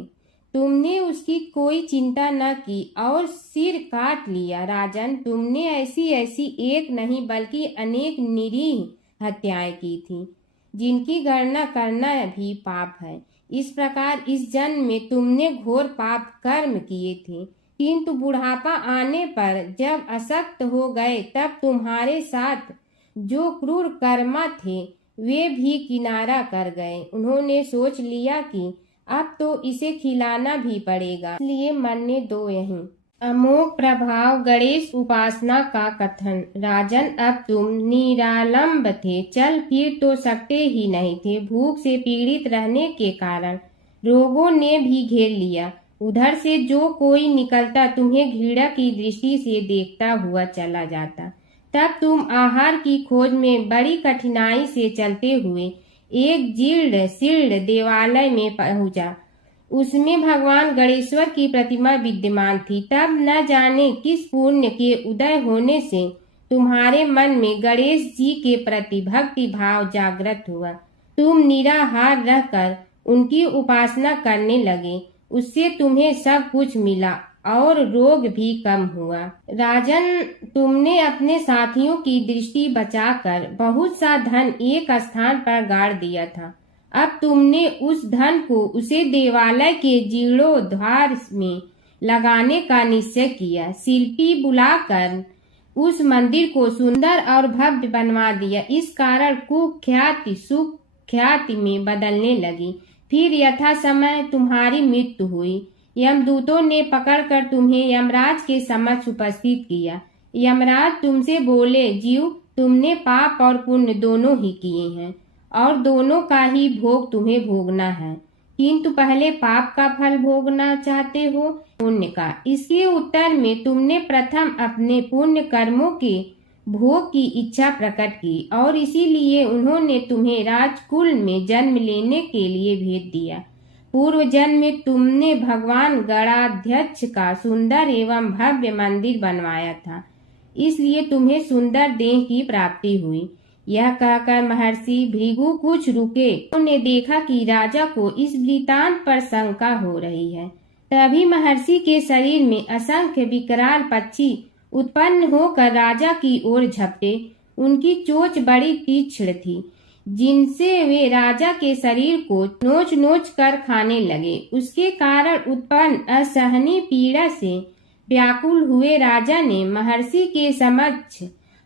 तुमने उसकी कोई चिंता न की और सिर काट लिया। राजन, तुमने ऐसी एक नहीं बल्कि अनेक निरीह हत्याएं की थी, जिनकी गणना करना भी पाप है। इस प्रकार इस जन्म में तुमने घोर पाप कर्म किए थे, किंतु बुढ़ापा आने पर जब अशक्त हो गए तब तुम्हारे साथ जो क्रूर कर्मा थे वे भी किनारा कर गए। उन्होंने सोच लिया कि अब तो इसे खिलाना भी पड़ेगा, इसलिए मरने दो यहीं। अमोघ प्रभाव गणेश उपासना का कथन। राजन, अब तुम निरालंब थे, चल फिर तो सकते ही नहीं थे। भूख से पीड़ित रहने के कारण रोगों ने भी घेर लिया। उधर से जो कोई निकलता तुम्हें घृणा की दृष्टि से देखता हुआ चला जाता। तब तुम आहार की खोज में बड़ी कठिनाई से चलते हुए एक जीर्ण शीर्ण देवालय में पहुंचा। उसमें भगवान गणेश्वर की प्रतिमा विद्यमान थी। तब न जाने किस पुण्य के उदय होने से तुम्हारे मन में गणेश जी के प्रति भक्ति भाव जागृत हुआ। तुम निराहार रहकर उनकी उपासना करने लगे। उससे तुम्हें सब कुछ मिला और रोग भी कम हुआ। राजन, तुमने अपने साथियों की दृष्टि बचाकर बहुत सा धन एक स्थान पर गाड़ दिया था। अब तुमने उस धन को उसे देवालय के जीर्णोद्धार में लगाने का निश्चय किया। शिल्पी बुलाकर उस मंदिर को सुंदर और भव्य बनवा दिया। इस कारण कुख्याति सुख्याति में बदलने लगी। फिर यथा समय तुम्हारी मृत्यु हुई। यमदूतों ने पकड़कर तुम्हें यमराज के समक्ष उपस्थित किया। यमराज तुमसे बोले, जीव, तुमने पाप और पुण्य दोनों ही किए हैं और दोनों का ही भोग तुम्हें भोगना है, किंतु पहले पाप का फल भोगना चाहते हो पुण्य का। इसके उत्तर में तुमने प्रथम अपने पुण्य कर्मों के भोग की इच्छा प्रकट की और इसीलिए उन्होंने तुम्हें राजकुल में जन्म लेने के लिए भेज दिया। पूर्व जन्म में तुमने भगवान गणाध्यक्ष का सुंदर एवं भव्य मंदिर बनवाया था, इसलिए तुम्हें सुंदर देह की प्राप्ति हुई। यह कहकर महर्षि भृगु कुछ रुके। उन्होंने देखा कि राजा को इस वृतांत पर शंका हो रही है। तभी महर्षि के शरीर में असंख्य विकराल पक्षी उत्पन्न होकर राजा की ओर झपटे। उनकी चोंच बड़ी तीक्ष्ण थी, जिनसे वे राजा के शरीर को नोच नोच कर खाने लगे। उसके कारण उत्पन्न असहनीय पीड़ा से व्याकुल हुए राजा ने महर्षि के समक्ष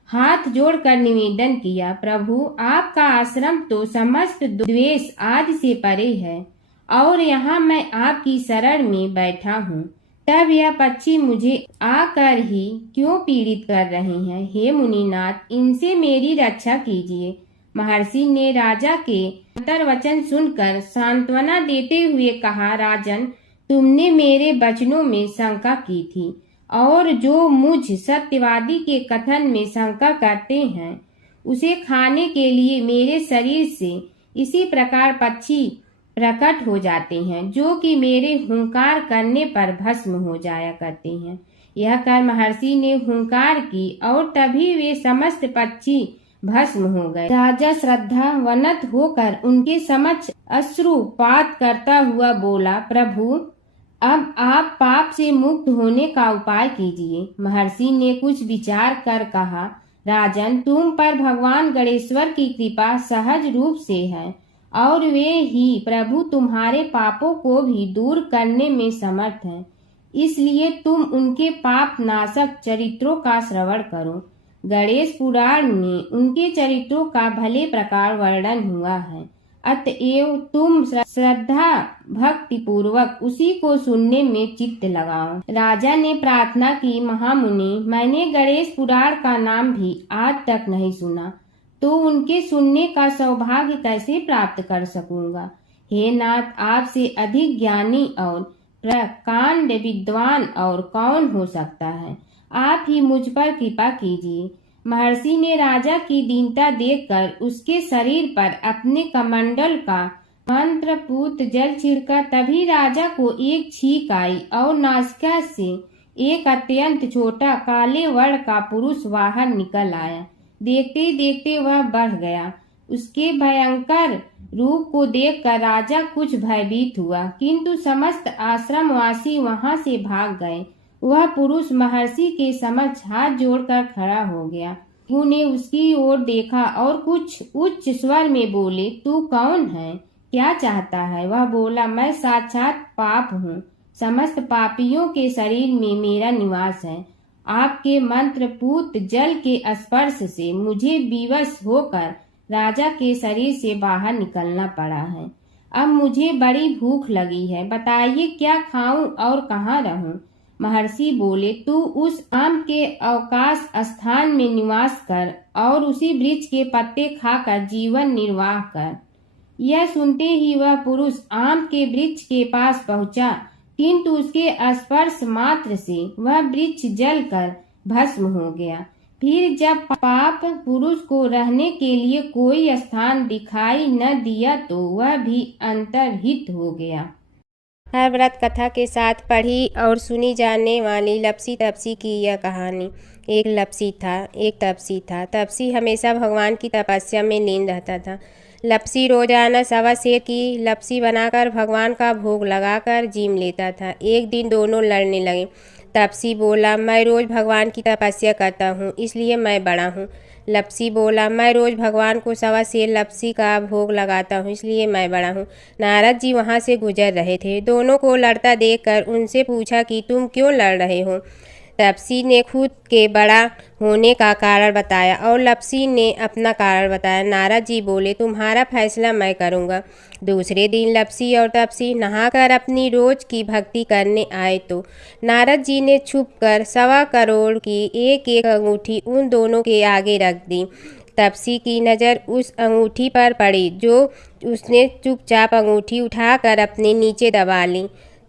हाथ जोड़कर निवेदन किया, प्रभु, आपका आश्रम तो समस्त द्वेष आदि से परे है और यहाँ मैं आपकी शरण में बैठा हूँ। तब यह पक्षी मुझे आकर ही क्यों पीड़ित कर रहे हैं? हे मुनिनाथ, इनसे मेरी रक्षा कीजिए। महर्षि ने राजा के अंतर्वचन सुनकर सांत्वना देते हुए कहा, राजन, तुमने मेरे वचनों में शंका की थी और जो मुझ सत्यवादी के कथन में शंका करते हैं उसे खाने के लिए मेरे शरीर से इसी प्रकार पक्षी प्रकट हो जाते हैं, जो कि मेरे हुंकार करने पर भस्म हो जाया करते हैं। यह कर महर्षि ने हुंकार की और तभी वे समस्त पक्षी भस्म हो गए। राजा श्रद्धावनत होकर उनके समक्ष अश्रुपात करता हुआ बोला, प्रभु, अब आप पाप से मुक्त होने का उपाय कीजिए। महर्षि ने कुछ विचार कर कहा, राजन, तुम पर भगवान गणेश्वर की कृपा सहज रूप से है और वे ही प्रभु तुम्हारे पापों को भी दूर करने में समर्थ हैं। इसलिए तुम उनके पाप नाशक चरित्रों का श्रवण करो। गणेश पुराण में उनके चरित्रों का भले प्रकार वर्णन हुआ है, अतएव तुम श्रद्धा भक्ति पूर्वक उसी को सुनने में चित्त लगाओ। राजा ने प्रार्थना की, महामुनि, मैंने गणेश पुराण का नाम भी आज तक नहीं सुना, तो उनके सुनने का सौभाग्य कैसे प्राप्त कर सकूंगा। हे नाथ, आपसे अधिक ज्ञानी और प्रकांड विद्वान और कौन हो सकता है। आप ही मुझ पर कृपा कीजिए। महर्षि ने राजा की दीनता देखकर उसके शरीर पर अपने कमंडल का मंत्रपूत जल छिड़का। तभी राजा को एक छींक आई और नासिका से एक अत्यंत छोटा काले वर्ण का पुरुष बाहर निकल आया। देखते देखते वह बढ़ गया। उसके भयंकर रूप को देखकर राजा कुछ भयभीत हुआ, किंतु समस्त आश्रमवासी वहां से भाग गए। वह पुरुष महर्षि के समक्ष हाथ जोड़कर खड़ा हो गया। उन्हें उसकी ओर देखा और कुछ उच्च स्वर में बोले, तू कौन है, क्या चाहता है। वह बोला, मैं साक्षात पाप हूँ। समस्त पापियों के शरीर में मेरा निवास है। आपके मंत्रपूत जल के स्पर्श से मुझे विवश होकर राजा के शरीर से बाहर निकलना पड़ा है। अब मुझे बड़ी भूख लगी है, बताइए क्या खाऊं और कहाँ रहूं। महर्षि बोले, तू उस आम के अवकाश स्थान में निवास कर और उसी वृक्ष के पत्ते खाकर जीवन निर्वाह कर। यह सुनते ही वह पुरुष आम के वृक्ष के पास पहुंचा, किंतु उसके स्पर्श मात्र से वह वृक्ष जलकर भस्म हो गया। फिर जब पाप पुरुष को रहने के लिए कोई स्थान दिखाई न दिया तो वह भी अंतर्हित हो गया। हर व्रत कथा के साथ पढ़ी और सुनी जाने वाली लपसी तपसी की यह कहानी। एक लपसी था, एक तपसी था। तपसी हमेशा भगवान की तपस्या में लीन रहता था। लपसी रोजाना सवा सेर की लपसी बनाकर भगवान का भोग लगाकर जीम लेता था। एक दिन दोनों लड़ने लगे। तपसी बोला, मैं रोज भगवान की तपस्या करता हूँ, इसलिए मैं बड़ा हूँ। लपसी बोला, मैं रोज भगवान को सवा सेर लपसी का भोग लगाता हूँ, इसलिए मैं बड़ा हूँ। नारद जी वहाँ से गुजर रहे थे। दोनों को लड़ता देखकर उनसे पूछा कि तुम क्यों लड़ रहे हो। तपसी ने खुद के बड़ा होने का कारण बताया और लपसी ने अपना कारण बताया। नारद जी बोले, तुम्हारा फैसला मैं करूँगा। दूसरे दिन लपसी और तपसी नहाकर अपनी रोज की भक्ति करने आए तो नारद जी ने छुपकर 1.25 करोड़ की एक एक अंगूठी उन दोनों के आगे रख दी। तपसी की नज़र उस अंगूठी पर पड़ी जो उसने चुपचाप अंगूठी उठाकर अपने नीचे दबा ली।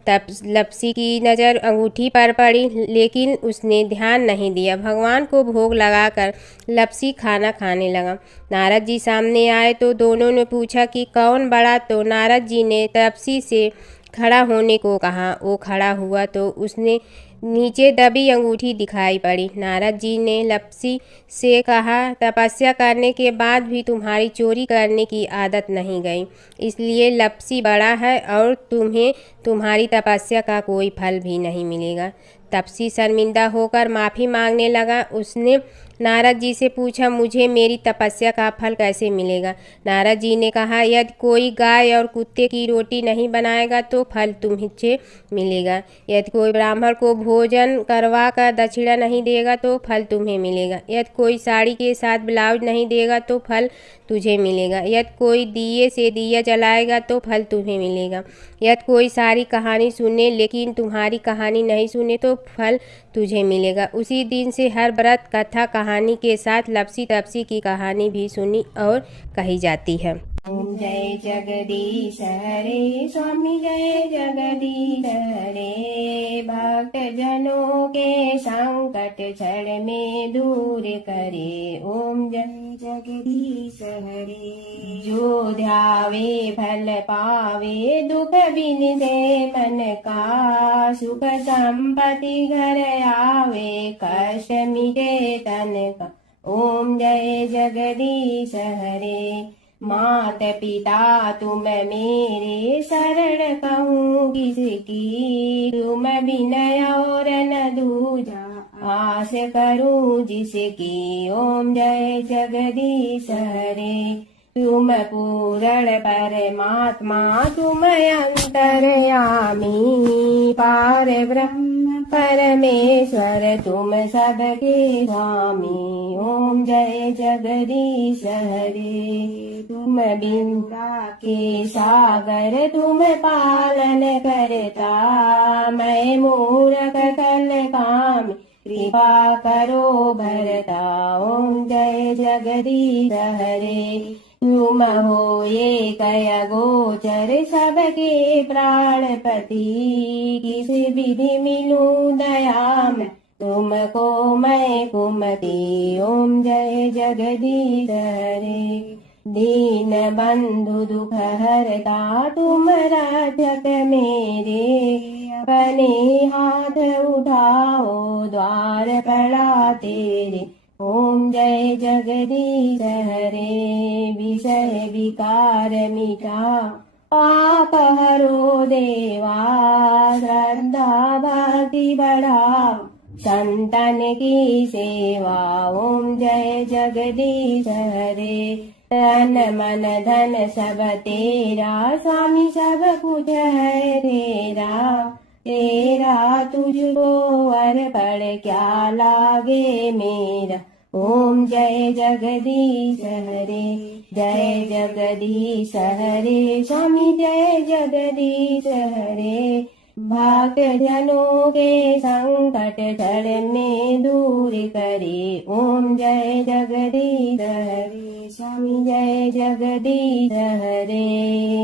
तब लपसी की नज़र अंगूठी पर पड़ी, लेकिन उसने ध्यान नहीं दिया। भगवान को भोग लगाकर लपसी खाना खाने लगा। नारद जी सामने आए तो दोनों ने पूछा कि कौन बड़ा, तो नारद जी ने तपसी से खड़ा होने को कहा। वो खड़ा हुआ तो उसने नीचे दबी अंगूठी दिखाई पड़ी। नारद जी ने लपसी से कहा, तपस्या करने के बाद भी तुम्हारी चोरी करने की आदत नहीं गई, इसलिए लपसी बड़ा है और तुम्हें तुम्हारी तपस्या का कोई फल भी नहीं मिलेगा। तपसी शर्मिंदा होकर माफ़ी मांगने लगा। उसने नारद जी से पूछा, मुझे मेरी तपस्या का फल कैसे मिलेगा। नारद जी ने कहा, यदि कोई गाय और कुत्ते की रोटी नहीं बनाएगा तो फल तुम्हें मिलेगा। यदि कोई ब्राह्मण को भोजन करवा कर दक्षिणा नहीं देगा तो फल तुम्हें मिलेगा। यदि कोई साड़ी के साथ ब्लाउज नहीं देगा तो फल तुझे मिलेगा। यदि कोई दिए से दिया जलाएगा तो फल तुम्हें मिलेगा। यदि कोई सारी कहानी सुने लेकिन तुम्हारी कहानी नहीं सुने तो फल तुझे मिलेगा। उसी दिन से हर व्रत कथा कहानी के साथ लपसी तपसी की कहानी भी सुनी और कही जाती है। ओम जय जगदीश हरे स्वामी, जय जगदीश हरे। भक्त जनों के संकट क्षण में दूर करे। ओम जय जगदीश हरे। जो ध्यावे फल पावे, दुख बिन दे मन का। सुख संपत्ति घर आवे, कष्ट मिटे तन का। ओम जय जगदीश हरे। मात पिता तुम मेरे, शरण कहूँ किसकी। तुम विनय और न दूजा, आस करूँ जिसकी। ओम जय जगदीश हरे। तुम पूरण परमात्मा तुम अंतर्यामी, पार ब्रह्म परमेश्वर तुम सबके स्वामी। ओम जय जगदीश हरे, तुम बिंदा के सागर तुम पालन करता, मैं मूरख कल काम कृपा करो भरता। ओम जय जगदीश हरे, तुम हो ये कय गोचर सबके प्राणपति, किस विधि मिलूं दया में तुमको मैं कुमति। ओम जय जगदीश हरे, दीन बंधु दुख हरता तुम रक्षक मेरे, अपने हाथ उठाओ द्वार पड़ा तेरे। ओम जय जगदीश हरे, विषय विकार मिटा पाप हरो देवा, श्रद्धा भक्ति बढ़ाओ संतन की सेवा। ओम जय जगदीश हरे, तन मन धन सब तेरा, स्वामी सब कुछ है तेरा, तेरा तुझको अर्पण क्या लागे मेरा। ओम जय जगदीश हरे, जय जगदीश हरे, स्वामी जय जगदीश हरे, भक्त जनों के संकट झड़ने दूर करे। ओम जय जगदीश हरे, स्वामी जय जगदीश हरे।